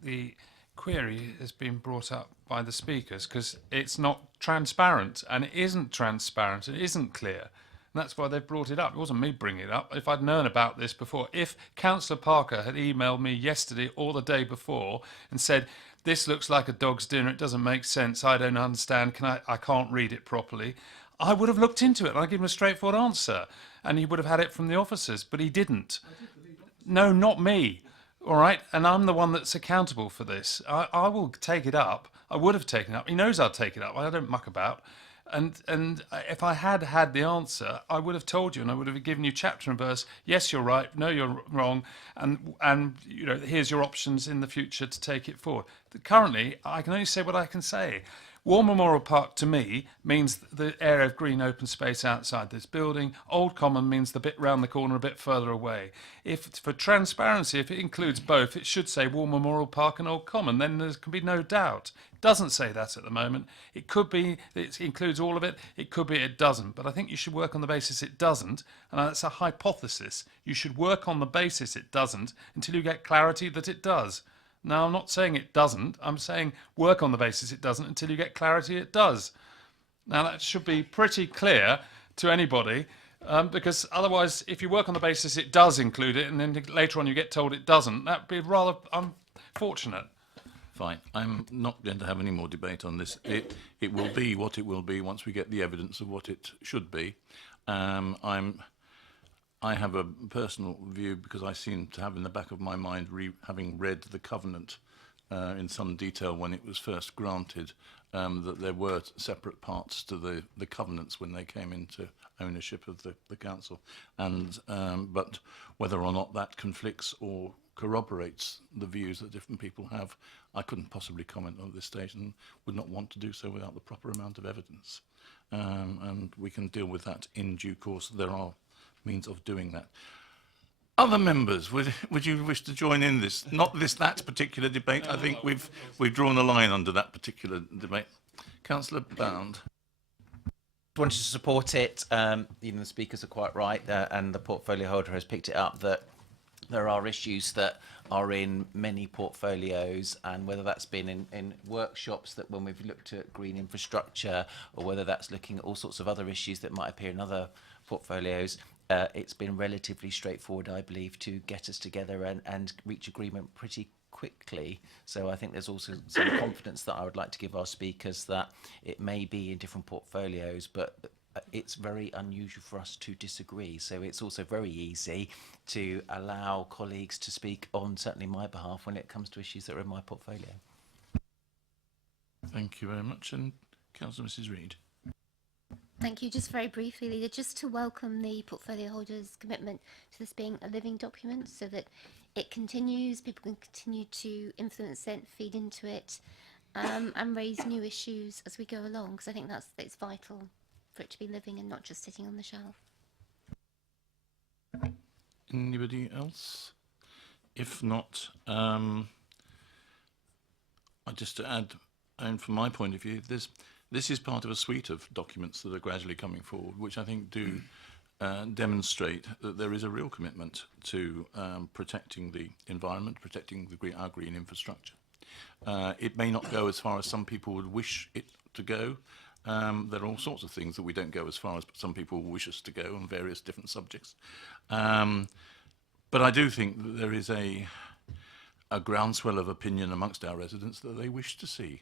the query has been brought up by the speakers because it's not transparent, and it isn't transparent, it isn't clear. And that's why they've brought it up. It wasn't me bringing it up. If I'd known about this before, if Councillor Parker had emailed me yesterday or the day before and said, this looks like a dog's dinner, it doesn't make sense, I don't understand, I can't read it properly, I would have looked into it and I'd give him a straightforward answer. And he would have had it from the officers, but he didn't. No, not me. All right? And I'm the one that's accountable for this. I will take it up. I would have taken it up. He knows I'll take it up. I don't muck about. And if I had had the answer, I would have told you, and I would have given you chapter and verse. Yes, you're right. No, you're wrong. And you know, here's your options in the future to take it forward. Currently, I can only say what I can say. War Memorial Park to me means the area of green open space outside this building. Old Common means the bit round the corner a bit further away. If for transparency, if it includes both, it should say War Memorial Park and Old Common, then there can be no doubt. It doesn't say that at the moment. It could be it includes all of it, it could be it doesn't, but I think you should work on the basis it doesn't, and that's a hypothesis. You should work on the basis it doesn't until you get clarity that it does. Now, I'm not saying it doesn't. I'm saying work on the basis it doesn't until you get clarity it does. Now, that should be pretty clear to anybody, because otherwise, if you work on the basis it does include it, and then later on you get told it doesn't, that'd be rather unfortunate. Fine. I'm not going to have any more debate on this. It will be what it will be once we get the evidence of what it should be. I have a personal view, because I seem to have in the back of my mind, having read the covenant in some detail when it was first granted, that there were separate parts to the covenants when they came into ownership of the council. And but whether or not that conflicts or corroborates the views that different people have, I couldn't possibly comment on this stage, and would not want to do so without the proper amount of evidence. And we can deal with that in due course. There are means of doing that. Other members, would you wish to join in this? Not that particular debate. I think we've drawn a line under that particular debate. Councillor Bound. Wanted to support it. Even the speakers are quite right, and the portfolio holder has picked it up, that there are issues that are in many portfolios, and whether that's been in workshops, that when we've looked at green infrastructure, or whether that's looking at all sorts of other issues that might appear in other portfolios, it's been relatively straightforward, I believe, to get us together and reach agreement pretty quickly. So I think there's also some confidence that I would like to give our speakers, that it may be in different portfolios, but it's very unusual for us to disagree. So it's also very easy to allow colleagues to speak on, certainly my behalf, when it comes to issues that are in my portfolio. Thank you very much. And Councillor Mrs. Reid. Thank you. Just very briefly, Leader, just to welcome the portfolio holder's commitment to this being a living document, so that it continues, people can continue to influence it, feed into it, and raise new issues as we go along, because I think it's vital for it to be living and not just sitting on the shelf. Anybody else? If not, I just to add, and from my point of view, this is part of a suite of documents that are gradually coming forward, which I think do demonstrate that there is a real commitment to protecting the environment, protecting our green infrastructure. It may not go as far as some people would wish it to go. There are all sorts of things that we don't go as far as some people wish us to go on various different subjects. But I do think that there is a groundswell of opinion amongst our residents that they wish to see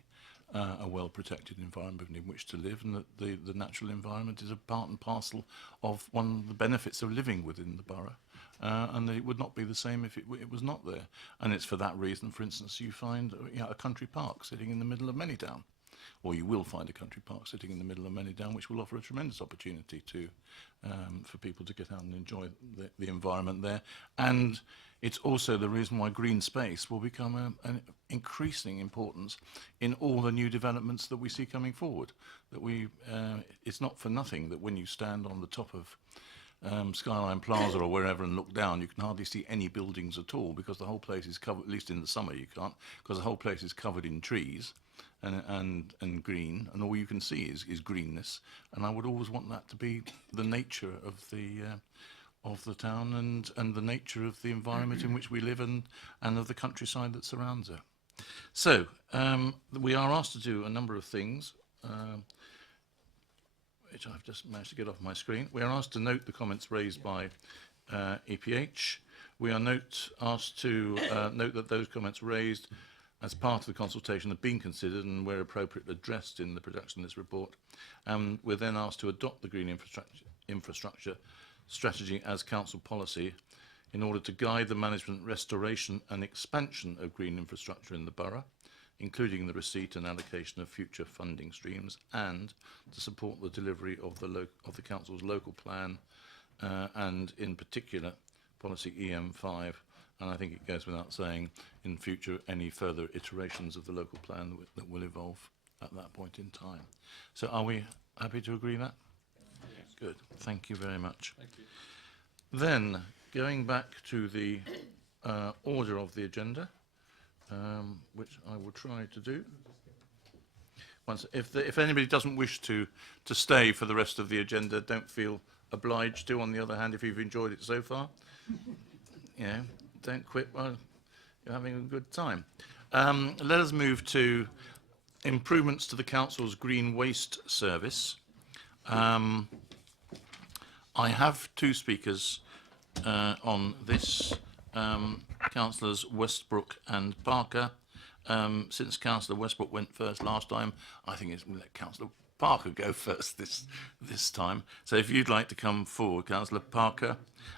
a well-protected environment in which to live, and that the natural environment is a part and parcel of one of the benefits of living within the borough. And it would not be the same if it was not there. And it's for that reason, for instance, you find a country park sitting in the middle of Manydown, or you will find a country park sitting in the middle of Manydown, which will offer a tremendous opportunity for people to get out and enjoy the environment there. And it's also the reason why green space will become an increasing importance in all the new developments that we see coming forward. It's not for nothing that when you stand on the top of Skyline Plaza or wherever and look down, you can hardly see any buildings at all, because the whole place is covered, at least in the summer you can't, because the whole place is covered in trees and green, and all you can see is greenness. And I would always want that to be the nature of the town and the nature of the environment in which we live and of the countryside that surrounds it. So we are asked to do a number of things, which I've just managed to get off my screen. We are asked to note the comments raised by EPH. We are asked to note that those comments raised as part of the consultation have been considered and, where appropriate, addressed in the production of this report. We're then asked to adopt the green infrastructure strategy as council policy in order to guide the management, restoration and expansion of green infrastructure in the borough, including the receipt and allocation of future funding streams, and to support the delivery of the council's local plan and, in particular, policy EM5. And I think it goes without saying, in future, any further iterations of the local plan that will evolve at that point in time. So are we happy to agree that? Yes. Good. Thank you very much. Thank you. Then, going back to the order of the agenda, which I will try to do. If anybody doesn't wish to stay for the rest of the agenda, don't feel obliged to. On the other hand, if you've enjoyed it so far, don't quit while you're having a good time. Let us move to improvements to the council's green waste service. I have two speakers on this, Councillors Westbrook and Parker. Since Councillor Westbrook went first last time, I think we'll let Councillor Parker go first this time. So if you'd like to come forward, Councillor Parker,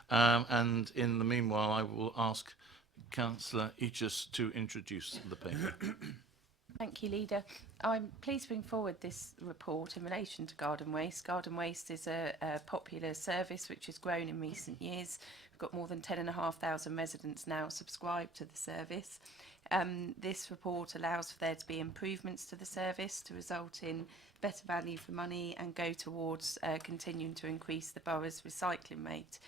and in the meanwhile I will ask Councillor Eachus to introduce the paper. Thank you, Leader. I'm pleased to bring forward this report in relation to garden waste. Garden waste is a popular service which has grown in recent years. We've got more than 10,500 residents now subscribed to the service. This report allows for there to be improvements to the service to result in better value for money and go towards continuing to increase the borough's recycling rate.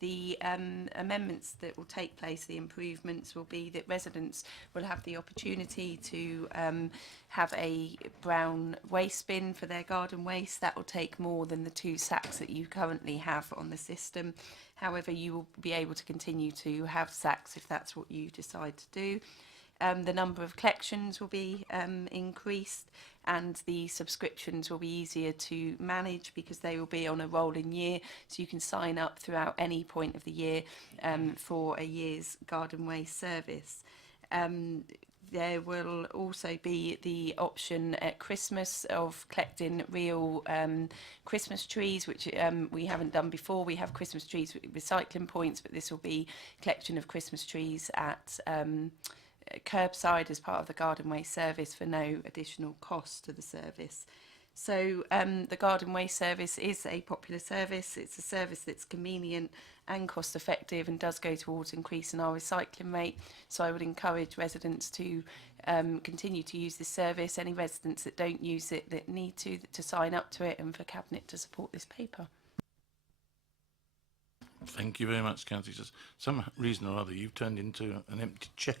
The amendments that will take place, the improvements, will be that residents will have the opportunity to have a brown waste bin for their garden waste. That will take more than the 2 sacks that you currently have on the system. However, you will be able to continue to have sacks if that's what you decide to do. The number of collections will be increased, and the subscriptions will be easier to manage because they will be on a rolling year, so you can sign up throughout any point of the year for a year's garden waste service. There will also be the option at Christmas of collecting real Christmas trees, which we haven't done before. We have Christmas trees with recycling points, but this will be collection of Christmas trees at curbside as part of the garden waste service for no additional cost to the service. So the garden waste service is a popular service. It's a service that's convenient and cost effective and does go towards increasing our recycling rate. So I would encourage residents to continue to use this service. Any residents that don't use it, that need to sign up to it, and for Cabinet to support this paper. Thank you very much, Councillor. For some reason or other, you've turned into an empty chair.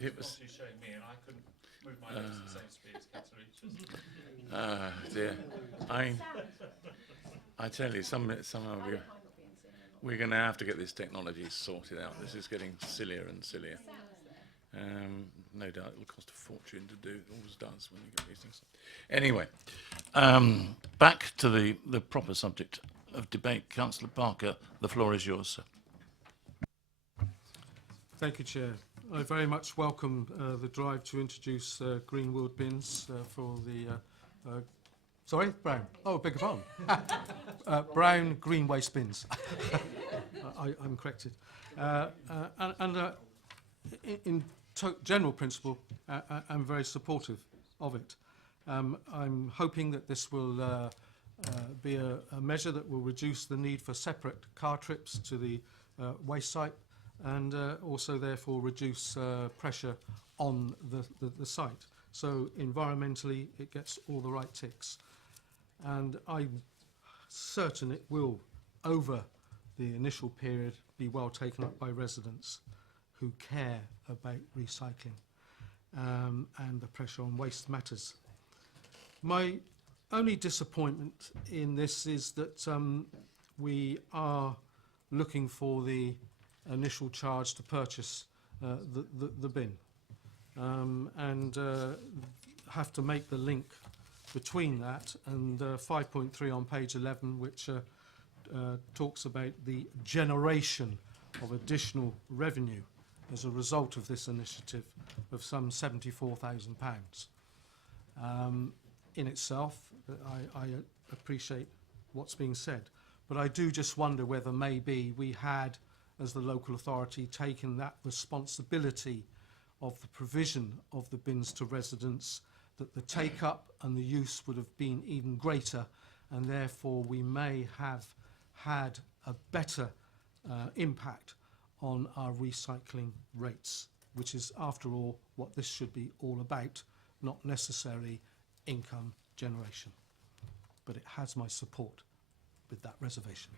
It was showing me, and I couldn't move my lips at the same speed as Councillor Eachus. dear. I tell you, somehow we're going to have to get this technology sorted out. This is getting sillier and sillier. No doubt it'll cost a fortune to do. It always does when you get these things. Anyway, back to the proper subject of debate. Councillor Parker, the floor is yours, sir. Thank you, Chair. I very much welcome the drive to introduce green wood bins for the... sorry, brown. Oh, beg your pardon. Brown green waste bins. I'm corrected. In general principle, I'm very supportive of it. I'm hoping that this will be a measure that will reduce the need for separate car trips to the waste site, and also therefore reduce pressure on the site. So environmentally it gets all the right ticks. And I'm certain it will, over the initial period, be well taken up by residents who care about recycling and the pressure on waste matters. My only disappointment in this is that we are looking for the initial charge to purchase the bin and have to make the link between that and 5.3 on page 11, which talks about the generation of additional revenue as a result of this initiative of some £74,000. In itself, I appreciate what's being said, but I do just wonder whether maybe we had, as the local authority, taken that responsibility of the provision of the bins to residents, that the take-up and the use would have been even greater, and therefore we may have had a better impact on our recycling rates, which is, after all, what this should be all about, not necessarily income generation. But it has my support with that reservation.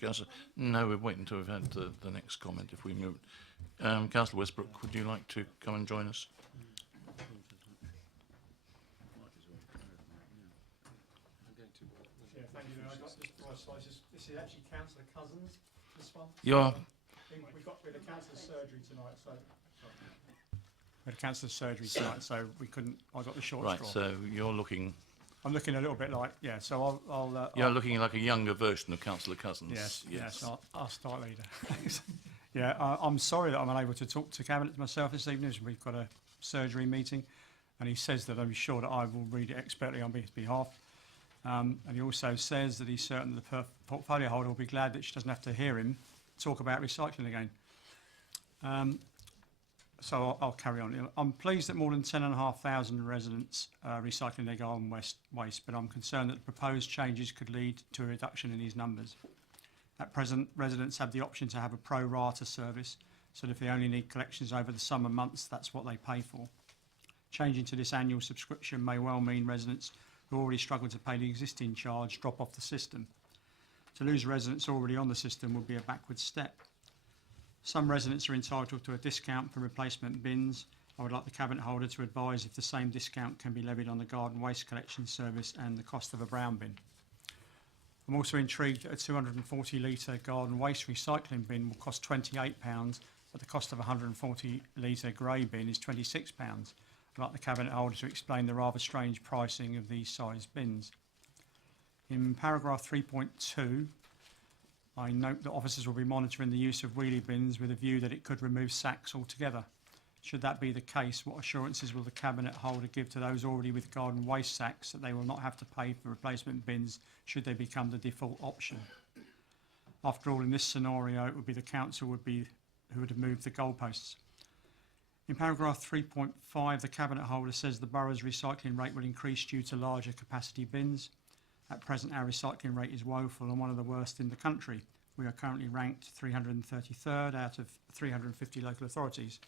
Councillor, no, we're waiting until we've had the next comment. If we move, Councillor Westbrook, would you like to come and join us? Yeah, thank you. I got this price slices. This is actually Councillor Cousins. This one. You're. We got rid of Councillor's surgery tonight, so. We had Councillor's surgery tonight, so we couldn't. I got the short Right, straw. so you're looking. I'm looking a little bit like, yeah. So I'll You're looking like a younger version of Councillor Cousins. Yes. I'll start leader. Yeah, I'm sorry that I'm unable to talk to Cabinet myself this evening, as we've got a surgery meeting, and he says that I'm sure that I will read it expertly on his behalf. And he also says that he's certain that the portfolio holder will be glad that she doesn't have to hear him talk about recycling again. So I'll carry on. I'm pleased that more than 10,500 residents are recycling their garden waste, but I'm concerned that the proposed changes could lead to a reduction in these numbers. At present, residents have the option to have a pro rata service, so that if they only need collections over the summer months, that's what they pay for. Changing to this annual subscription may well mean residents who already struggle to pay the existing charge drop off the system. To lose residents already on the system would be a backward step. Some residents are entitled to a discount for replacement bins. I would like the cabinet holder to advise if the same discount can be levied on the garden waste collection service and the cost of a brown bin. I'm also intrigued that a 240 litre garden waste recycling bin will cost £28, but the cost of a 140 litre grey bin is £26. I'd like the cabinet holder to explain the rather strange pricing of these size bins. In paragraph 3.2, I note that officers will be monitoring the use of wheelie bins with a view that it could remove sacks altogether. Should that be the case, what assurances will the cabinet holder give to those already with garden waste sacks that they will not have to pay for replacement bins should they become the default option? After all, in this scenario, it would be the council who would have moved the goalposts. In paragraph 3.5, the cabinet holder says the borough's recycling rate will increase due to larger capacity bins. At present, our recycling rate is woeful and one of the worst in the country. We are currently ranked 333rd out of 350 local authorities.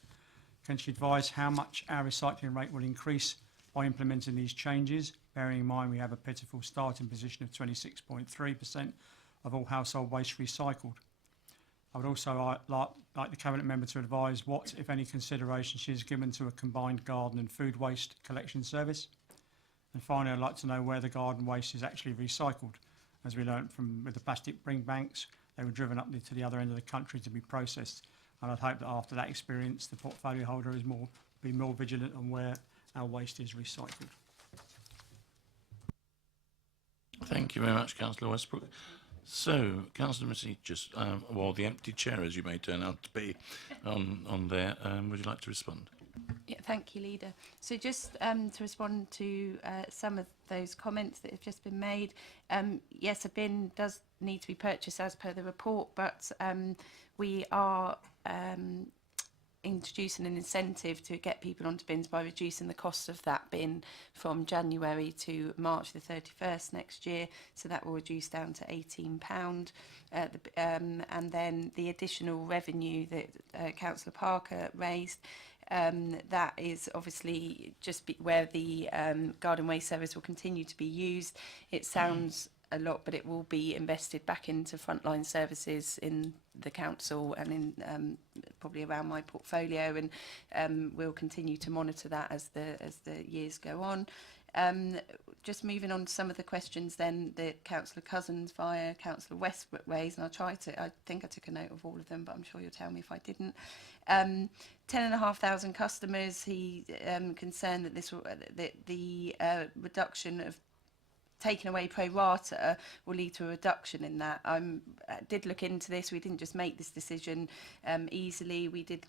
Can she advise how much our recycling rate will increase by implementing these changes, bearing in mind we have a pitiful starting position of 26.3% of all household waste recycled? I would also like the cabinet member to advise what, if any, consideration she has given to a combined garden and food waste collection service. And finally, I'd like to know where the garden waste is actually recycled. As we learnt from with the plastic bring banks, they were driven up to the other end of the country to be processed. And I'd hope that after that experience, the portfolio holder is be more vigilant on where our waste is recycled. Thank you very much, Councillor Westbrook. So, Councillor Missy, just well, the empty chair, as you may turn out to be, on there. Would you like to respond? Yeah, thank you, Leader. So just to respond to some of those comments that have just been made, yes, a bin does need to be purchased as per the report, but we are introducing an incentive to get people onto bins by reducing the cost of that bin from January to March the 31st next year. So that will reduce down to £18. And then the additional revenue that Councillor Parker raised, that is obviously just where the garden waste service will continue to be used. It sounds a lot, but it will be invested back into frontline services in the council and in probably around my portfolio, and we'll continue to monitor that as the years go on. Just moving on to some of the questions then that Councillor Cousins via Councillor Westbrook raised, and I think I took a note of all of them, but I'm sure you'll tell me if I didn't. 10,500 customers. He concerned that the reduction of taking away pro rata will lead to a reduction in that. I did look into this. We didn't just make this decision easily. We did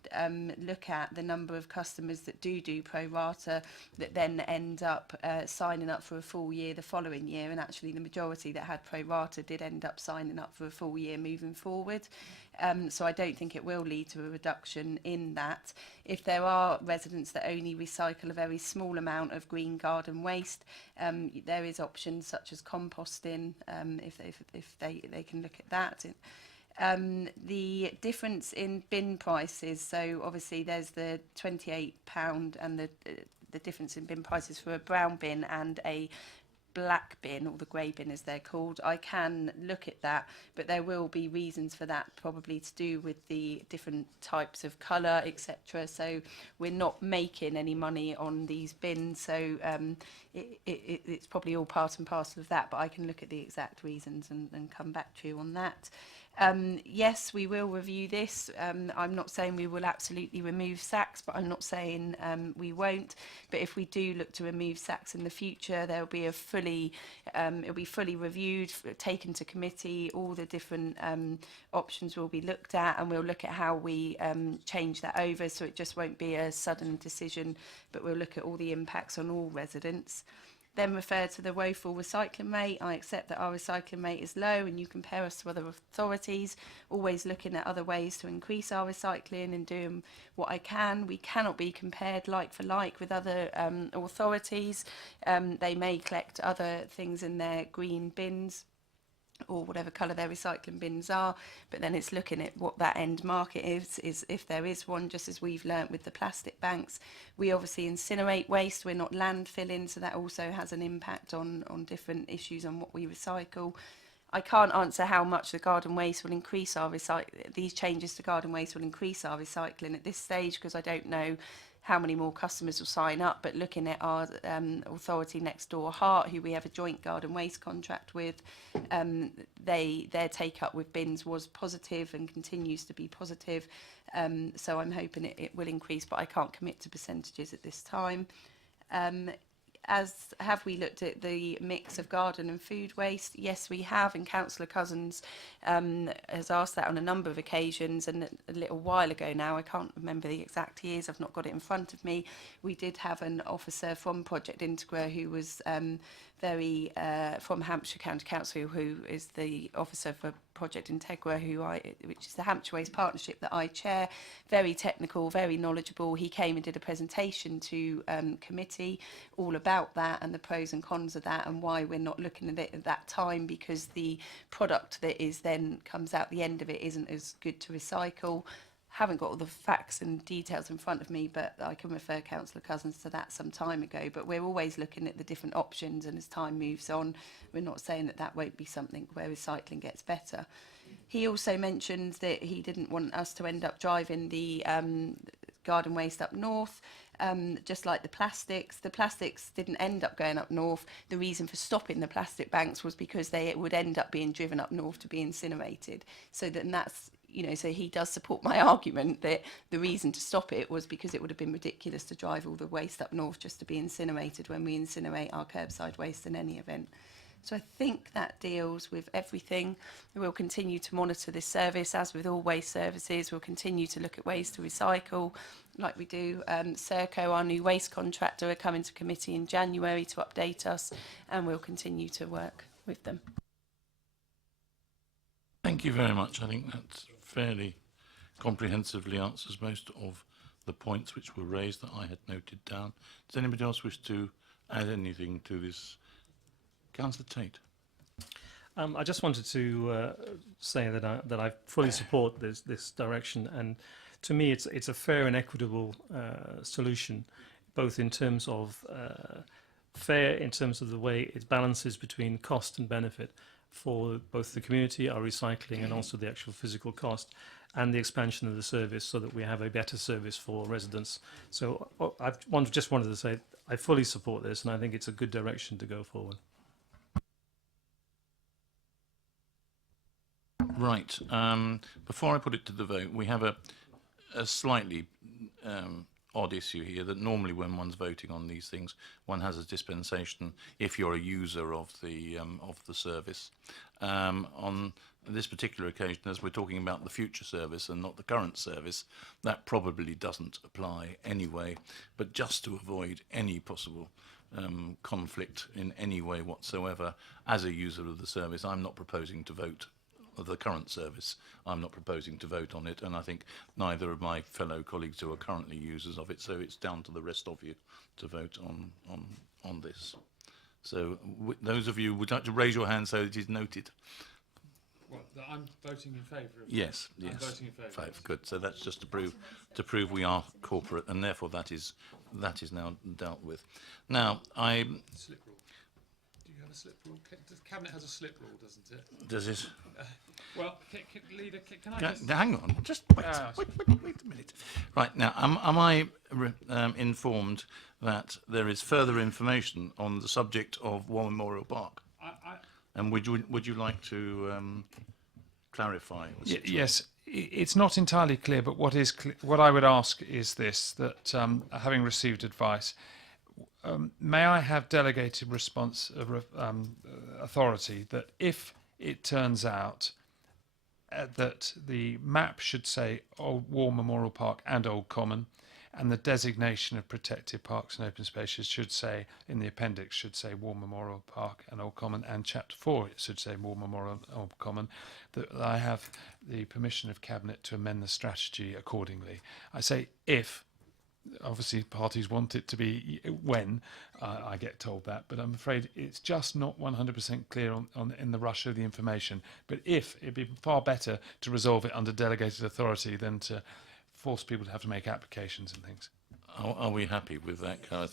look at the number of customers that do pro rata that then end up signing up for a full year the following year, and actually the majority that had pro rata did end up signing up for a full year moving forward. So I don't think it will lead to a reduction in that. If there are residents that only recycle a very small amount of green garden waste, there is options such as composting, if they can look at that. The difference in bin prices, so obviously there's the £28 and the difference in bin prices for a brown bin and a black bin, or the grey bin as they're called. I can look at that, but there will be reasons for that, probably to do with the different types of colour, etc. So we're not making any money on these bins, so it's probably all part and parcel of that, but I can look at the exact reasons and come back to you on that. Yes, we will review this. I'm not saying we will absolutely remove sacks, but I'm not saying we won't. But if we do look to remove sacks in the future, there'll be it'll be fully reviewed, taken to committee. All the different options will be looked at, and we'll look at how we change that over, so it just won't be a sudden decision, but we'll look at all the impacts on all residents. Then refer to the woeful recycling rate. I accept that our recycling rate is low, and you compare us to other authorities, always looking at other ways to increase our recycling and doing what I can. We cannot be compared like for like with other authorities. They may collect other things in their green bins or whatever colour their recycling bins are, but then it's looking at what that end market is if there is one, just as we've learnt with the plastic banks. We obviously incinerate waste, we're not landfilling, so that also has an impact on different issues on what we recycle. I can't answer how much the garden waste will increase our these changes to garden waste will increase our recycling at this stage, because I don't know how many more customers will sign up, but looking at our authority next door, Hart, who we have a joint garden waste contract with, their take up with bins was positive and continues to be positive, so I'm hoping it will increase, but I can't commit to percentages at this time. As have we looked at the mix of garden and food waste? Yes, we have, and Councillor Cousins has asked that on a number of occasions, and a little while ago now, I can't remember the exact years, I've not got it in front of me, we did have an officer from Project Integra who was from Hampshire County Council, who is the officer for Project Integra, which is the Hampshire Waste Partnership that I chair. Very technical, very knowledgeable. He came and did a presentation to committee all about that and the pros and cons of that, and why we're not looking at it at that time, because the product that is then comes out the end of it isn't as good to recycle. Haven't got all the facts and details in front of me, but I can refer Councillor Cousins to that some time ago. But we're always looking at the different options, and as time moves on, we're not saying that won't be something where recycling gets better. He also mentioned that he didn't want us to end up driving the garden waste up north. just like the plastics didn't end up going up north. The reason for stopping the plastic banks was because they would end up being driven up north to be incinerated. So that's, so he does support my argument that the reason to stop it was because it would have been ridiculous to drive all the waste up north just to be incinerated when we incinerate our curbside waste in any event. So I think that deals with everything. We'll continue to monitor this service, as with all waste services. We'll continue to look at ways to recycle, like we do. Serco, our new waste contractor, are coming to committee in January to update us, and we'll continue to work with them. Thank you very much. I think that fairly comprehensively answers most of the points which were raised that I had noted down. Does anybody else wish to add anything to this? Councillor Tate. I just wanted to say that I fully support this direction, and to me it's a fair and equitable solution, both in terms of fair in terms of the way it balances between cost and benefit for both the community, our recycling, and also the actual physical cost, and the expansion of the service so that we have a better service for residents. So I just wanted to say I fully support this, and I think it's a good direction to go forward. Right. Before I put it to the vote, we have a slightly odd issue here that normally when one's voting on these things, one has a dispensation if you're a user of the service. On this particular occasion, as we're talking about the future service and not the current service, that probably doesn't apply anyway. But just to avoid any possible conflict in any way whatsoever, as a user of the service, I'm not proposing to vote of the current service. I'm not proposing to vote on it, and I think neither of my fellow colleagues who are currently users of it, so it's down to the rest of you to vote on this. So those of you would like to raise your hand so it is noted. Well, I'm voting in favour of it. Yes, yes. I'm voting in favour. Good. So that's just to prove we are corporate, and therefore that is now dealt with. Now Slip rule. Do you have a slip rule? The Cabinet has a slip rule, doesn't it? does it? Well, Leader, can I just... Hang on, just wait a minute. Right, now, am I informed that there is further information on the subject of War Memorial Park? And would you like to clarify? Yes, it's not entirely clear, but what I would ask is this, that having received advice, may I have delegated authority that if it turns out that the map should say Old War Memorial Park and Old Common, and the designation of protected parks and open spaces should say, in the appendix, should say War Memorial Park and Old Common, and Chapter 4 it should say War Memorial and Old Common, that I have the permission of Cabinet to amend the strategy accordingly. I say if. Obviously, parties want it to be when I get told that, but I'm afraid it's just not 100% clear in the rush of the information. But if, it'd be far better to resolve it under delegated authority than to force people to have to make applications and things. Are we happy with that? I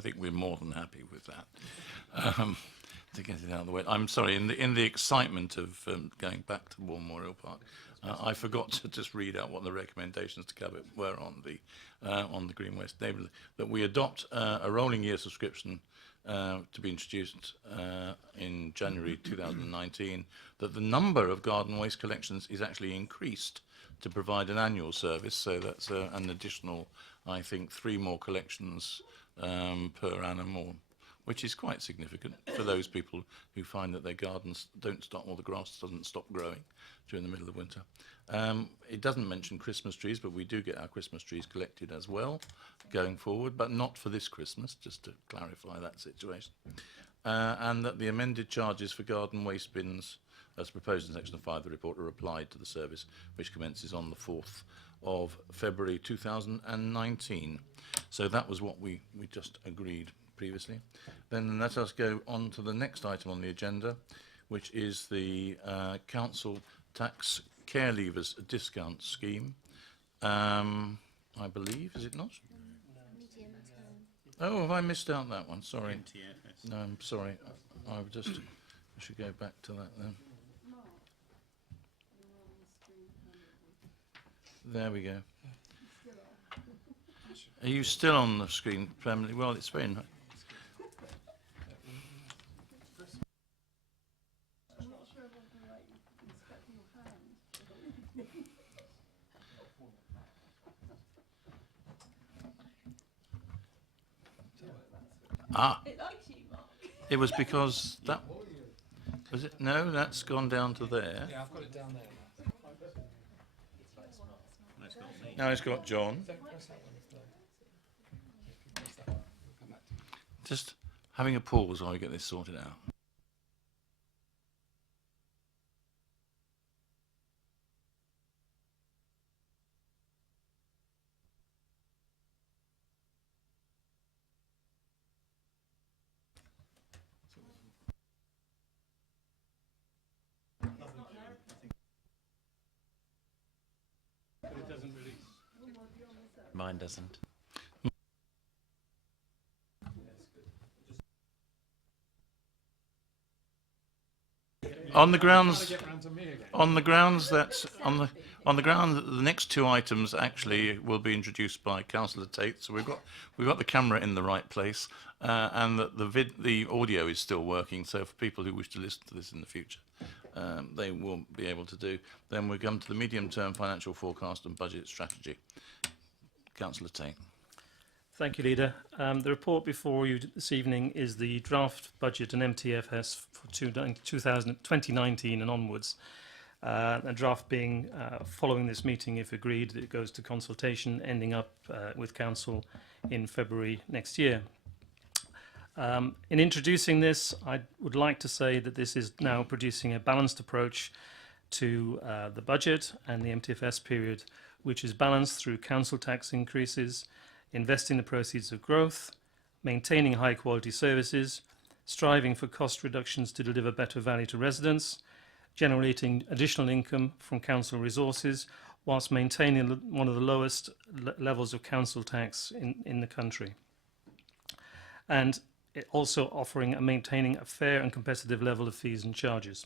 think we're more than happy with that. To get it out of the way. I'm sorry. In the excitement of going back to War Memorial Park, I forgot to just read out what the recommendations to Cabinet were on the Green Waste neighbourhood. That we adopt a rolling year subscription to be introduced in January 2019. That the number of garden waste collections is actually increased to provide an annual service. So that's an additional, I think, 3 more collections per annum, or which is quite significant for those people who find that their gardens don't stop, or the grass doesn't stop growing during the middle of winter. It doesn't mention Christmas trees, but we do get our Christmas trees collected as well going forward, but not for this Christmas, just to clarify that situation. And that the amended charges for garden waste bins, as proposed in section 5 of the report, are applied to the service, which commences on the 4th of February 2019. So that was what we just agreed previously. Then let us go on to the next item on the agenda, which is the council tax care leavers discount scheme. I believe, is it not? Oh, have I missed out that one? Sorry. No, I'm sorry. I should go back to that then. There we go. Are you still on the screen permanently? Well, it's very nice. Ah, it was because that was it. No, that's gone down to there. Yeah, I've got it down there. Now it's got John. Just having a pause while we get this sorted out. Mine doesn't. On the grounds that the next two items actually will be introduced by Councillor Tate. So we've got the camera in the right place, and that the audio is still working. So for people who wish to listen to this in the future, they will be able to do. Then we come to the medium-term financial forecast and budget strategy. Councillor Tate. Thank you, Leader. The report before you this evening is the draft budget and MTFS for 2019 and onwards. A draft being, following this meeting, if agreed, it goes to consultation, ending up with Council in February next year. In introducing this, I would like to say that this is now producing a balanced approach to the budget and the MTFS period, which is balanced through council tax increases, investing the proceeds of growth, maintaining high quality services, striving for cost reductions to deliver better value to residents, generating additional income from council resources, whilst maintaining one of the lowest levels of council tax in the country. And it also offering and maintaining a fair and competitive level of fees and charges.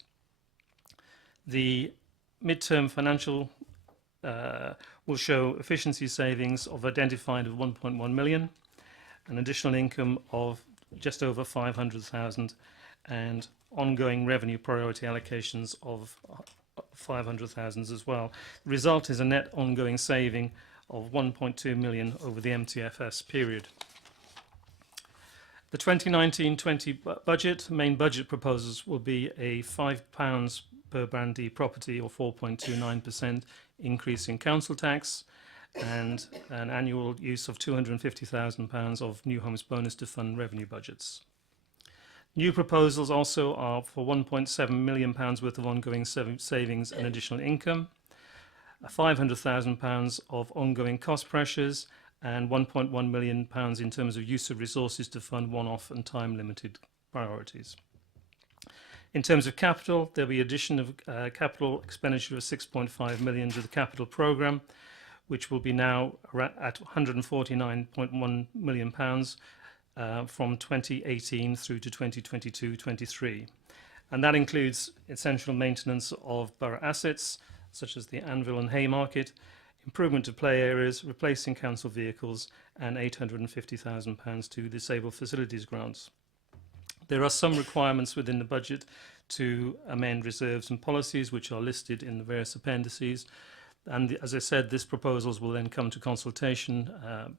The mid-term financial will show efficiency savings of identified of 1.1 million, an additional income of just over 500,000, and ongoing revenue priority allocations of 500,000 as well. The result is a net ongoing saving of 1.2 million over the MTFS period. The 2019-20 budget, main budget proposals will be a £5 per brandy property, or 4.29% increase in council tax, and an annual use of £250,000 of new homes bonus to fund revenue budgets. New proposals also are for £1.7 million worth of ongoing savings and additional income, £500,000 of ongoing cost pressures, and £1.1 million in terms of use of resources to fund one-off and time-limited priorities. In terms of capital, there will be addition of capital expenditure of 6.5 million to the capital programme, which will be now at 149.1 million pounds from 2018 through to 2022-23. And that includes essential maintenance of borough assets, such as the Anvil and Haymarket, improvement to play areas, replacing council vehicles, and £850,000 to disabled facilities grants. There are some requirements within the budget to amend reserves and policies, which are listed in the various appendices. And as I said, these proposals will then come to consultation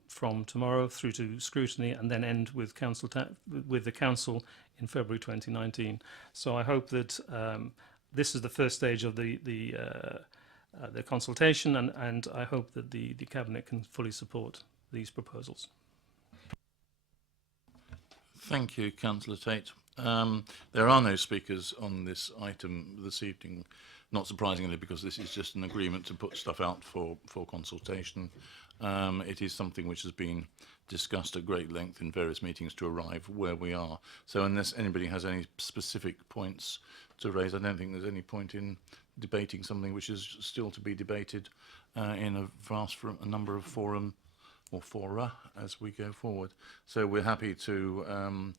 from tomorrow through to scrutiny, and then end with the council in February 2019. So I hope that this is the first stage of the consultation, and I hope that the Cabinet can fully support these proposals. Thank you, Councillor Tate. There are no speakers on this item this evening, not surprisingly, because this is just an agreement to put stuff out for consultation. It is something which has been discussed at great length in various meetings to arrive where we are. So unless anybody has any specific points to raise, I don't think there's any point in debating something which is still to be debated in a number of forum or fora as we go forward. So we're happy to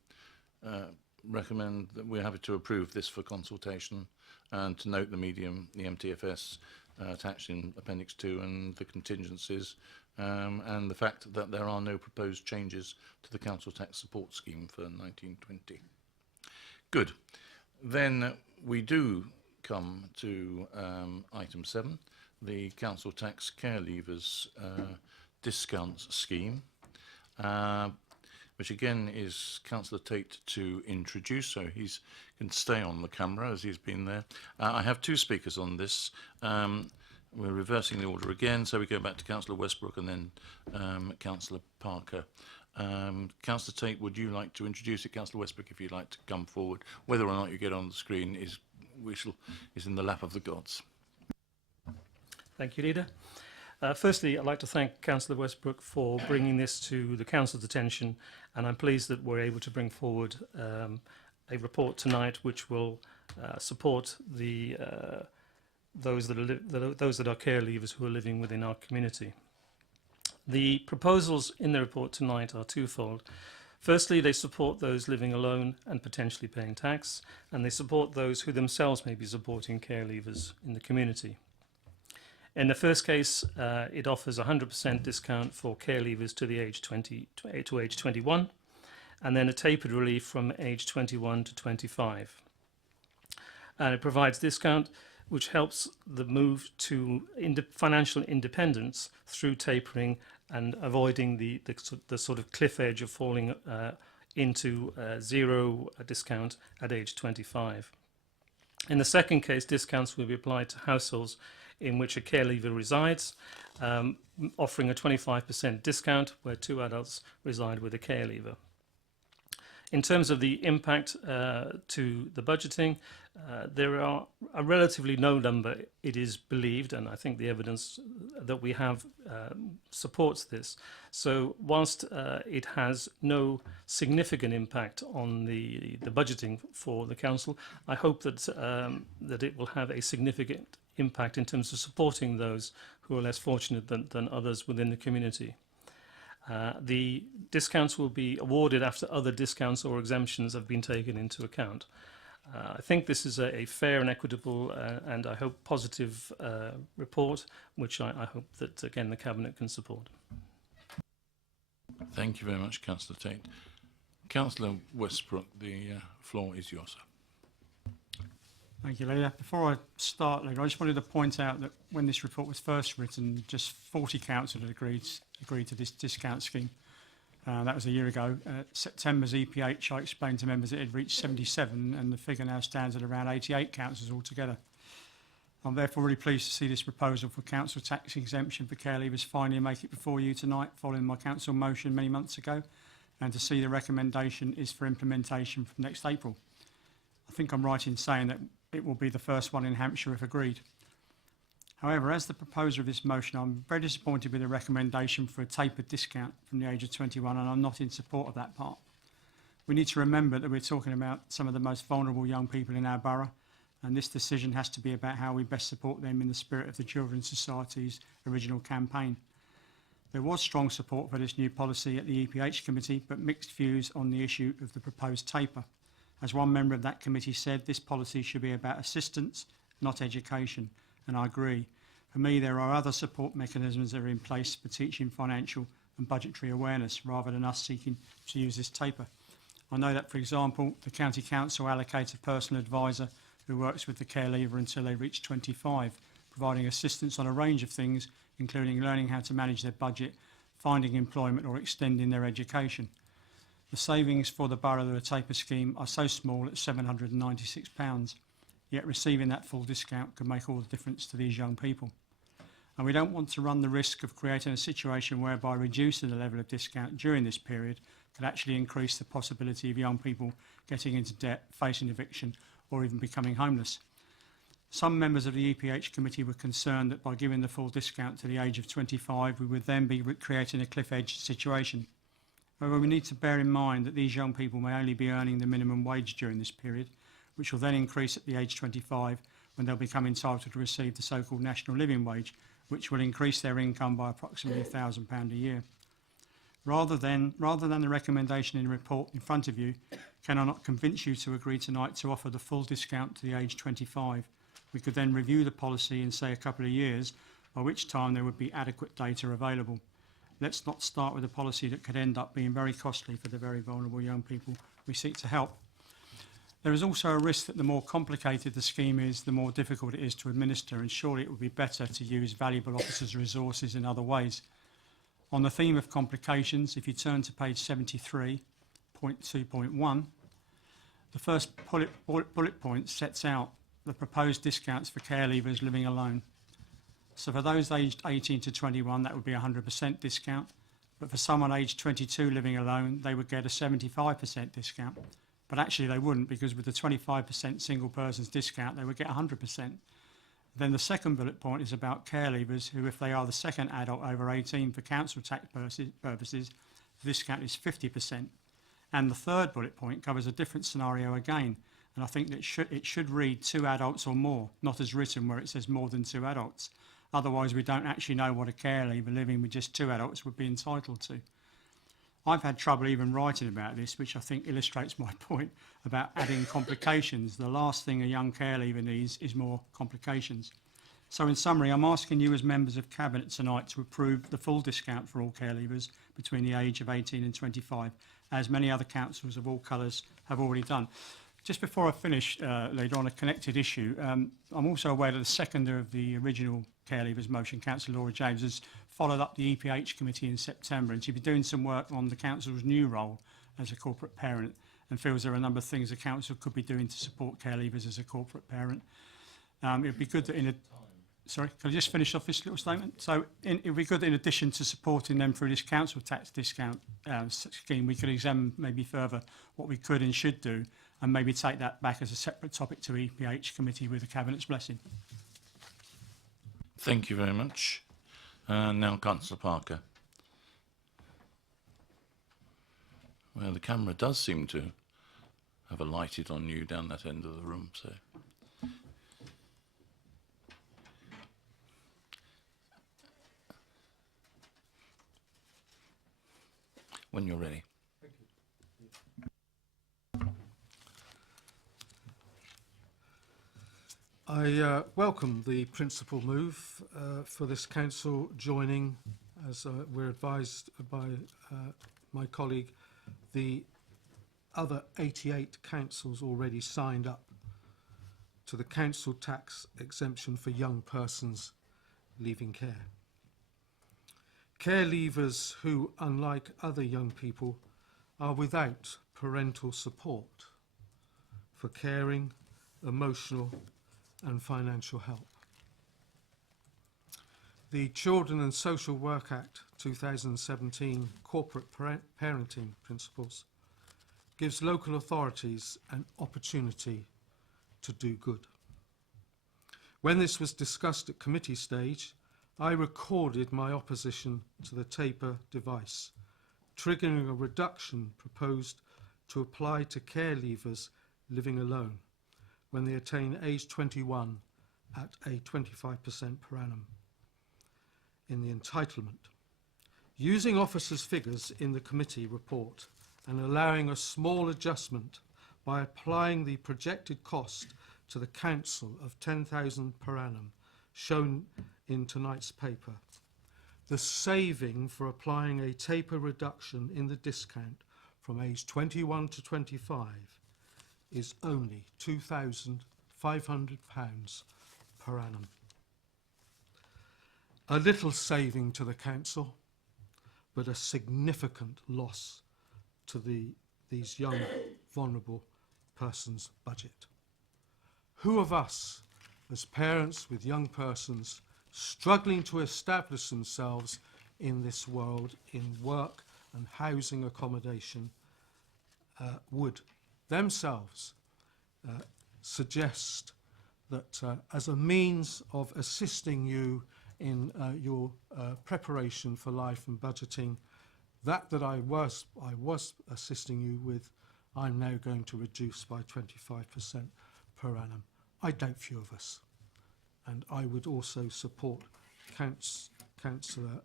recommend that we're happy to approve this for consultation, and to note the MTFS attached in Appendix 2 and the contingencies and the fact that there are no proposed changes to the council tax support scheme for 1920. Good. Then we do come to item 7, the council tax care leavers discounts scheme, which again is Councillor Tate to introduce, so he can stay on the camera as he's been there. I have 2 speakers on this. We're reversing the order again, so we go back to Councillor Westbrook and then Councillor Parker. Councillor Tate, would you like to introduce it? Councillor Westbrook, if you'd like to come forward. Whether or not you get on the screen is in the lap of the gods. Thank you, Leader. Firstly, I'd like to thank Councillor Westbrook for bringing this to the Council's attention, and I'm pleased that we're able to bring forward a report tonight which will support the those that are care leavers who are living within our community. The proposals in the report tonight are twofold. Firstly, they support those living alone and potentially paying tax, and they support those who themselves may be supporting care leavers in the community. In the first case, it offers a 100% discount for care leavers to the age 20 to age 21, and then a tapered relief from age 21 to 25. And it provides discount which helps the move to financial independence through tapering and avoiding the sort of cliff edge of falling into zero discount at age 25. In the second case, discounts will be applied to households in which a care leaver resides, offering a 25% discount where 2 adults reside with a care leaver. In terms of the impact to the budgeting, there are a relatively low number, it is believed, and I think the evidence that we have supports this. So whilst it has no significant impact on the budgeting for the council, I hope that that it will have a significant impact in terms of supporting those who are less fortunate than others within the community. The discounts will be awarded after other discounts or exemptions have been taken into account. I think this is a fair and equitable and I hope positive report, which I hope that again the Cabinet can support. Thank you very much, Councillor Tate. Councillor Westbrook, the floor is yours, sir. Thank you, Leader. Before I start, Leader, I just wanted to point out that when this report was first written, just 40 councillors agreed to this discount scheme. That was a year ago. September's EPH, I explained to members it had reached 77, and the figure now stands at around 88 councillors altogether. I'm therefore really pleased to see this proposal for council tax exemption for care leavers finally make it before you tonight, following my council motion many months ago, and to see the recommendation is for implementation from next April. I think I'm right in saying that it will be the first one in Hampshire if agreed. However, as the proposer of this motion, I'm very disappointed with the recommendation for a tapered discount from the age of 21, and I'm not in support of that part. We need to remember that we're talking about some of the most vulnerable young people in our borough, and this decision has to be about how we best support them in the spirit of the Children's Society's original campaign. There was strong support for this new policy at the EPH committee, but mixed views on the issue of the proposed taper. As one member of that committee said, this policy should be about assistance, not education, and I agree. For me, there are other support mechanisms that are in place for teaching financial and budgetary awareness rather than us seeking to use this taper. I know that, for example, the County Council allocates a personal advisor who works with the care leaver until they reach 25, providing assistance on a range of things, including learning how to manage their budget, finding employment or extending their education. The savings for the borough of the taper scheme are so small at £796, yet receiving that full discount could make all the difference to these young people. And we don't want to run the risk of creating a situation whereby reducing the level of discount during this period could actually increase the possibility of young people getting into debt, facing eviction, or even becoming homeless. Some members of the EPH committee were concerned that by giving the full discount to the age of 25, we would then be creating a cliff edge situation. However, we need to bear in mind that these young people may only be earning the minimum wage during this period, which will then increase at the age 25 when they'll become entitled to receive the so-called national living wage, which will increase their income by approximately £1,000 a year. Rather than the recommendation in the report in front of you, can I not convince you to agree tonight to offer the full discount to the age 25? We could then review the policy in, say, a couple of years, by which time there would be adequate data available. let's not start with a policy that could end up being very costly for the very vulnerable young people we seek to help. There is also a risk that the more complicated the scheme is, the more difficult it is to administer, and surely it would be better to use valuable officers' resources in other ways. On the theme of complications, if you turn to page 73.2.1, the first bullet point sets out the proposed discounts for care leavers living alone. So for those aged 18 to 21, that would be a 100% discount. But for someone aged 22 living alone, they would get a 75% discount. But actually they wouldn't, because with the 25% single person's discount, they would get 100%. Then the second bullet point is about care leavers who, if they are the second adult over 18 for council tax purposes, the discount is 50%. And the third bullet point covers a different scenario again. And I think that it should read 2 adults or more, not as written where it says more than 2 adults. Otherwise, we don't actually know what a care leaver living with just 2 adults would be entitled to. I've had trouble even writing about this, which I think illustrates my point about adding complications. The last thing a young care leaver needs is more complications. So in summary, I'm asking you as members of Cabinet tonight to approve the full discount for all care leavers between the age of 18 and 25, as many other councils of all colours have already done. Just before I finish, later on a connected issue, I'm also aware that the seconder of the original care leavers motion, Councillor Laura James, has followed up the EPH committee in September, and she'll be doing some work on the council's new role as a corporate parent, and feels there are a number of things the council could be doing to support care leavers as a corporate parent. It would be good that Sorry, can I just finish off this little statement? So it would be good that in addition to supporting them through this council tax discount scheme, we could examine maybe further what we could and should do, and maybe take that back as a separate topic to EPH committee with the Cabinet's blessing. Thank you very much. Now, Councillor Parker. Well, the camera does seem to have alighted on you down that end of the room, so. When you're ready. I welcome the principal move for this council joining, as we're advised by my colleague, the other 88 councils already signed up to the council tax exemption for young persons leaving care. Care leavers who, unlike other young people, are without parental support for caring, emotional and financial help. The Children and Social Work Act 2017 Corporate Parenting Principles gives local authorities an opportunity to do good. When this was discussed at committee stage, I recorded my opposition to the taper device, triggering a reduction proposed to apply to care leavers living alone when they attain age 21 at a 25% per annum in the entitlement. Using officers' figures in the committee report and allowing a small adjustment by applying the projected cost to the council of £10,000 per annum shown in tonight's paper, the saving for applying a taper reduction in the discount from age 21 to 25 is only £2,500 per annum. A little saving to the council, but a significant loss to these young, vulnerable persons' budget. Who of us, as parents with young persons struggling to establish themselves in this world, in work and housing accommodation, would themselves suggest that as a means of assisting you in your preparation for life and budgeting, that I was assisting you with, I'm now going to reduce by 25% per annum. I doubt few of us. And I would also support Councillor,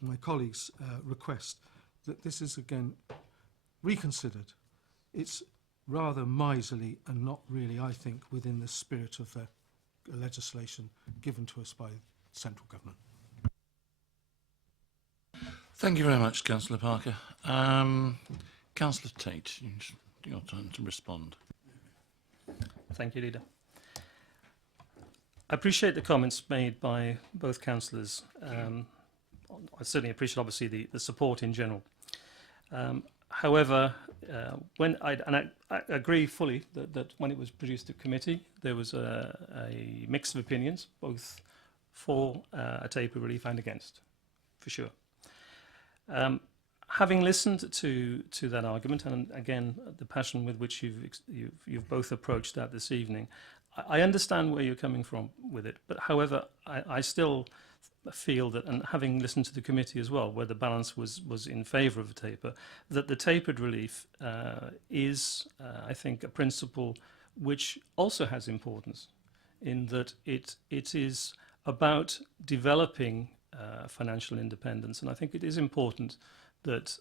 my colleague's request that this is again reconsidered. It's rather miserly and not really, I think, within the spirit of the legislation given to us by central government. Thank you very much, Councillor Parker. Councillor Tate, your turn to respond. Thank you, Leader. I appreciate the comments made by both councillors. I certainly appreciate, obviously, the support in general. However, I agree fully that when it was produced to committee, there was a mix of opinions, both for a taper relief and against, for sure. Having listened to that argument, and again the passion with which you've both approached that this evening, I understand where you're coming from with it. But however, I still feel that, and having listened to the committee as well, where the balance was in favour of a taper, that the tapered relief is, I think, a principle which also has importance in that it is about developing financial independence. And I think it is important that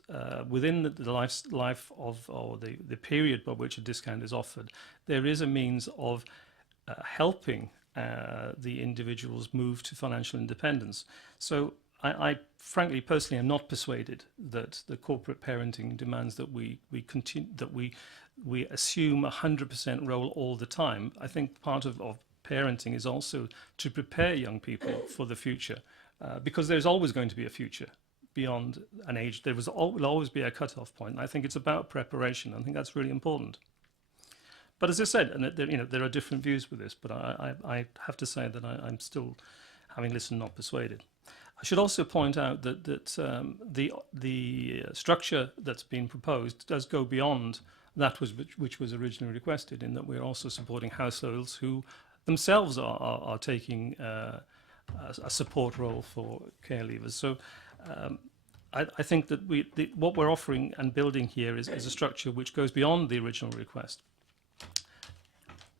within the life of, or the period by which a discount is offered, there is a means of helping the individuals move to financial independence. So I frankly, personally, am not persuaded that the corporate parenting demands that we assume 100% role all the time. I think part of parenting is also to prepare young people for the future, because there's always going to be a future beyond an age. There will always be a cut-off point. And I think it's about preparation. I think that's really important. But as I said, and there are different views with this, but I have to say that I'm still, having listened, not persuaded. I should also point out that the structure that's been proposed does go beyond that which was originally requested, in that we're also supporting households who themselves are taking a support role for care leavers. So I think that what we're offering and building here is a structure which goes beyond the original request.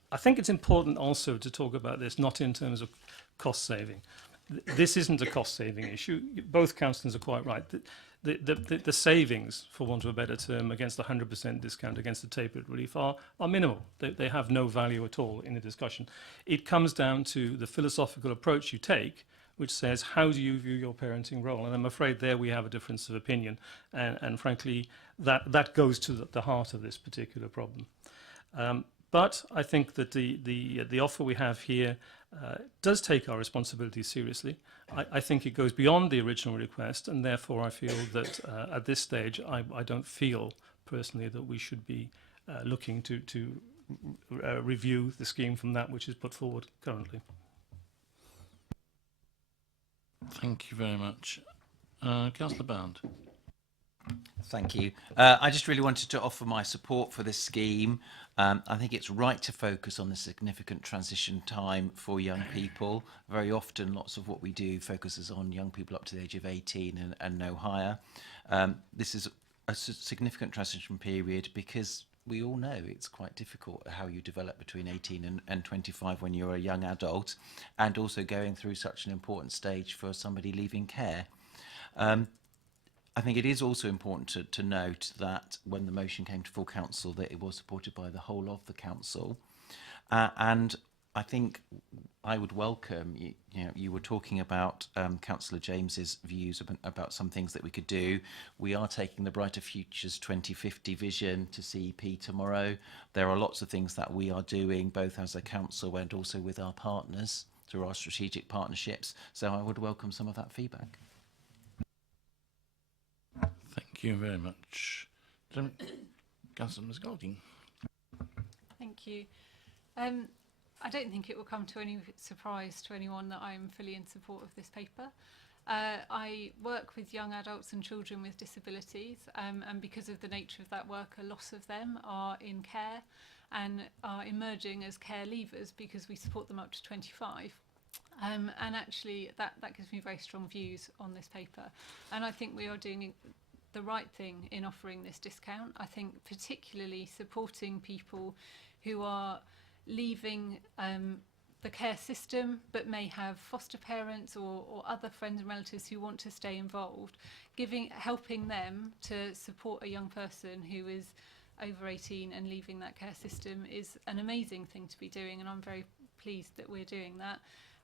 I think it's important also to talk about this not in terms of cost saving. This isn't a cost saving issue. Both councillors are quite right. The savings, for want of a better term, against 100% discount against the tapered relief are minimal. They have no value at all in the discussion. It comes down to the philosophical approach you take, which says, how do you view your parenting role? And I'm afraid there we have a difference of opinion. And frankly, that goes to the heart of this particular problem. But I think that the offer we have here does take our responsibility seriously. I think it goes beyond the original request, and therefore I feel that at this stage I don't feel personally that we should be looking to review the scheme from that which is put forward currently. Thank you very much. Councillor Bound. Thank you. I just really wanted to offer my support for this scheme. I think it's right to focus on the significant transition time for young people. Very often, lots of what we do focuses on young people up to the age of 18 and no higher. This is a significant transition period because we all know it's quite difficult how you develop between 18 and 25 when you're a young adult, and also going through such an important stage for somebody leaving care. I think it is also important to note that when the motion came to full council, that it was supported by the whole of the council, and I think I would welcome you were talking about Councillor James's views about some things that we could do. We are taking the Brighter Futures 2050 vision to CEP tomorrow. There are lots of things that we are doing, both as a council and also with our partners through our strategic partnerships. So I would welcome some of that feedback. Thank you very much. Councillor Golding. Thank you. I don't think it will come to any surprise to anyone that I'm fully in support of this paper. I work with young adults and children with disabilities, and because of the nature of that work, a lot of them are in care and are emerging as care leavers because we support them up to 25. And actually that gives me very strong views on this paper. And I think we are doing the right thing in offering this discount. I think particularly supporting people who are leaving the care system but may have foster parents or other friends and relatives who want to stay involved, helping them to support a young person who is over 18 and leaving that care system is an amazing thing to be doing, and I'm very pleased that we're doing that.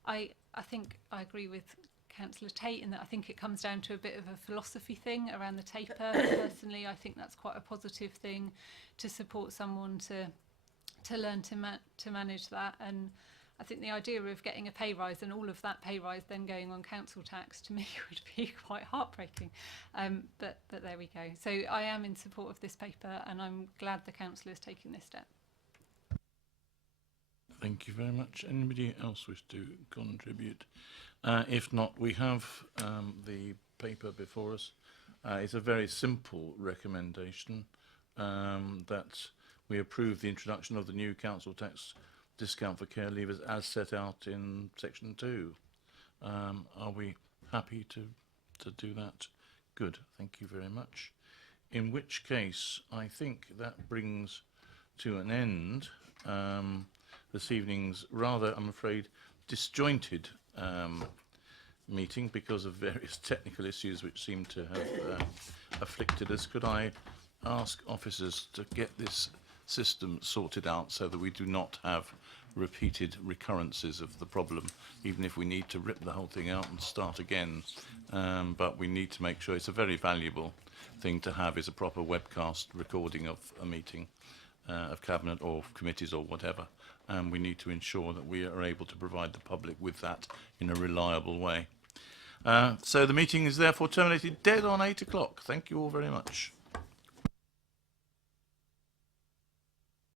I think I agree with Councillor Tate, in that I think it comes down to a bit of a philosophy thing around the taper. Personally, I think that's quite a positive thing to support someone to learn to manage that. And I think the idea of getting a pay rise and all of that pay rise then going on council tax, to me, would be quite heartbreaking. But there we go. So I am in support of this paper, and I'm glad the council is taking this step. Thank you very much. Anybody else wish to contribute? If not, we have the paper before us. It's a very simple recommendation that we approve the introduction of the new council tax discount for care leavers as set out in section 2. Are we happy to do that? Good, thank you very much. In which case, I think that brings to an end this evening's rather, I'm afraid, disjointed meeting because of various technical issues which seem to have afflicted us. Could I ask officers to get this system sorted out so that we do not have repeated recurrences of the problem, even if we need to rip the whole thing out and start again. But we need to make sure it's a very valuable thing to have, is a proper webcast recording of a meeting of Cabinet or committees or whatever. And we need to ensure that we are able to provide the public with that in a reliable way. So the meeting is therefore terminated dead on 8 o'clock. Thank you all very much.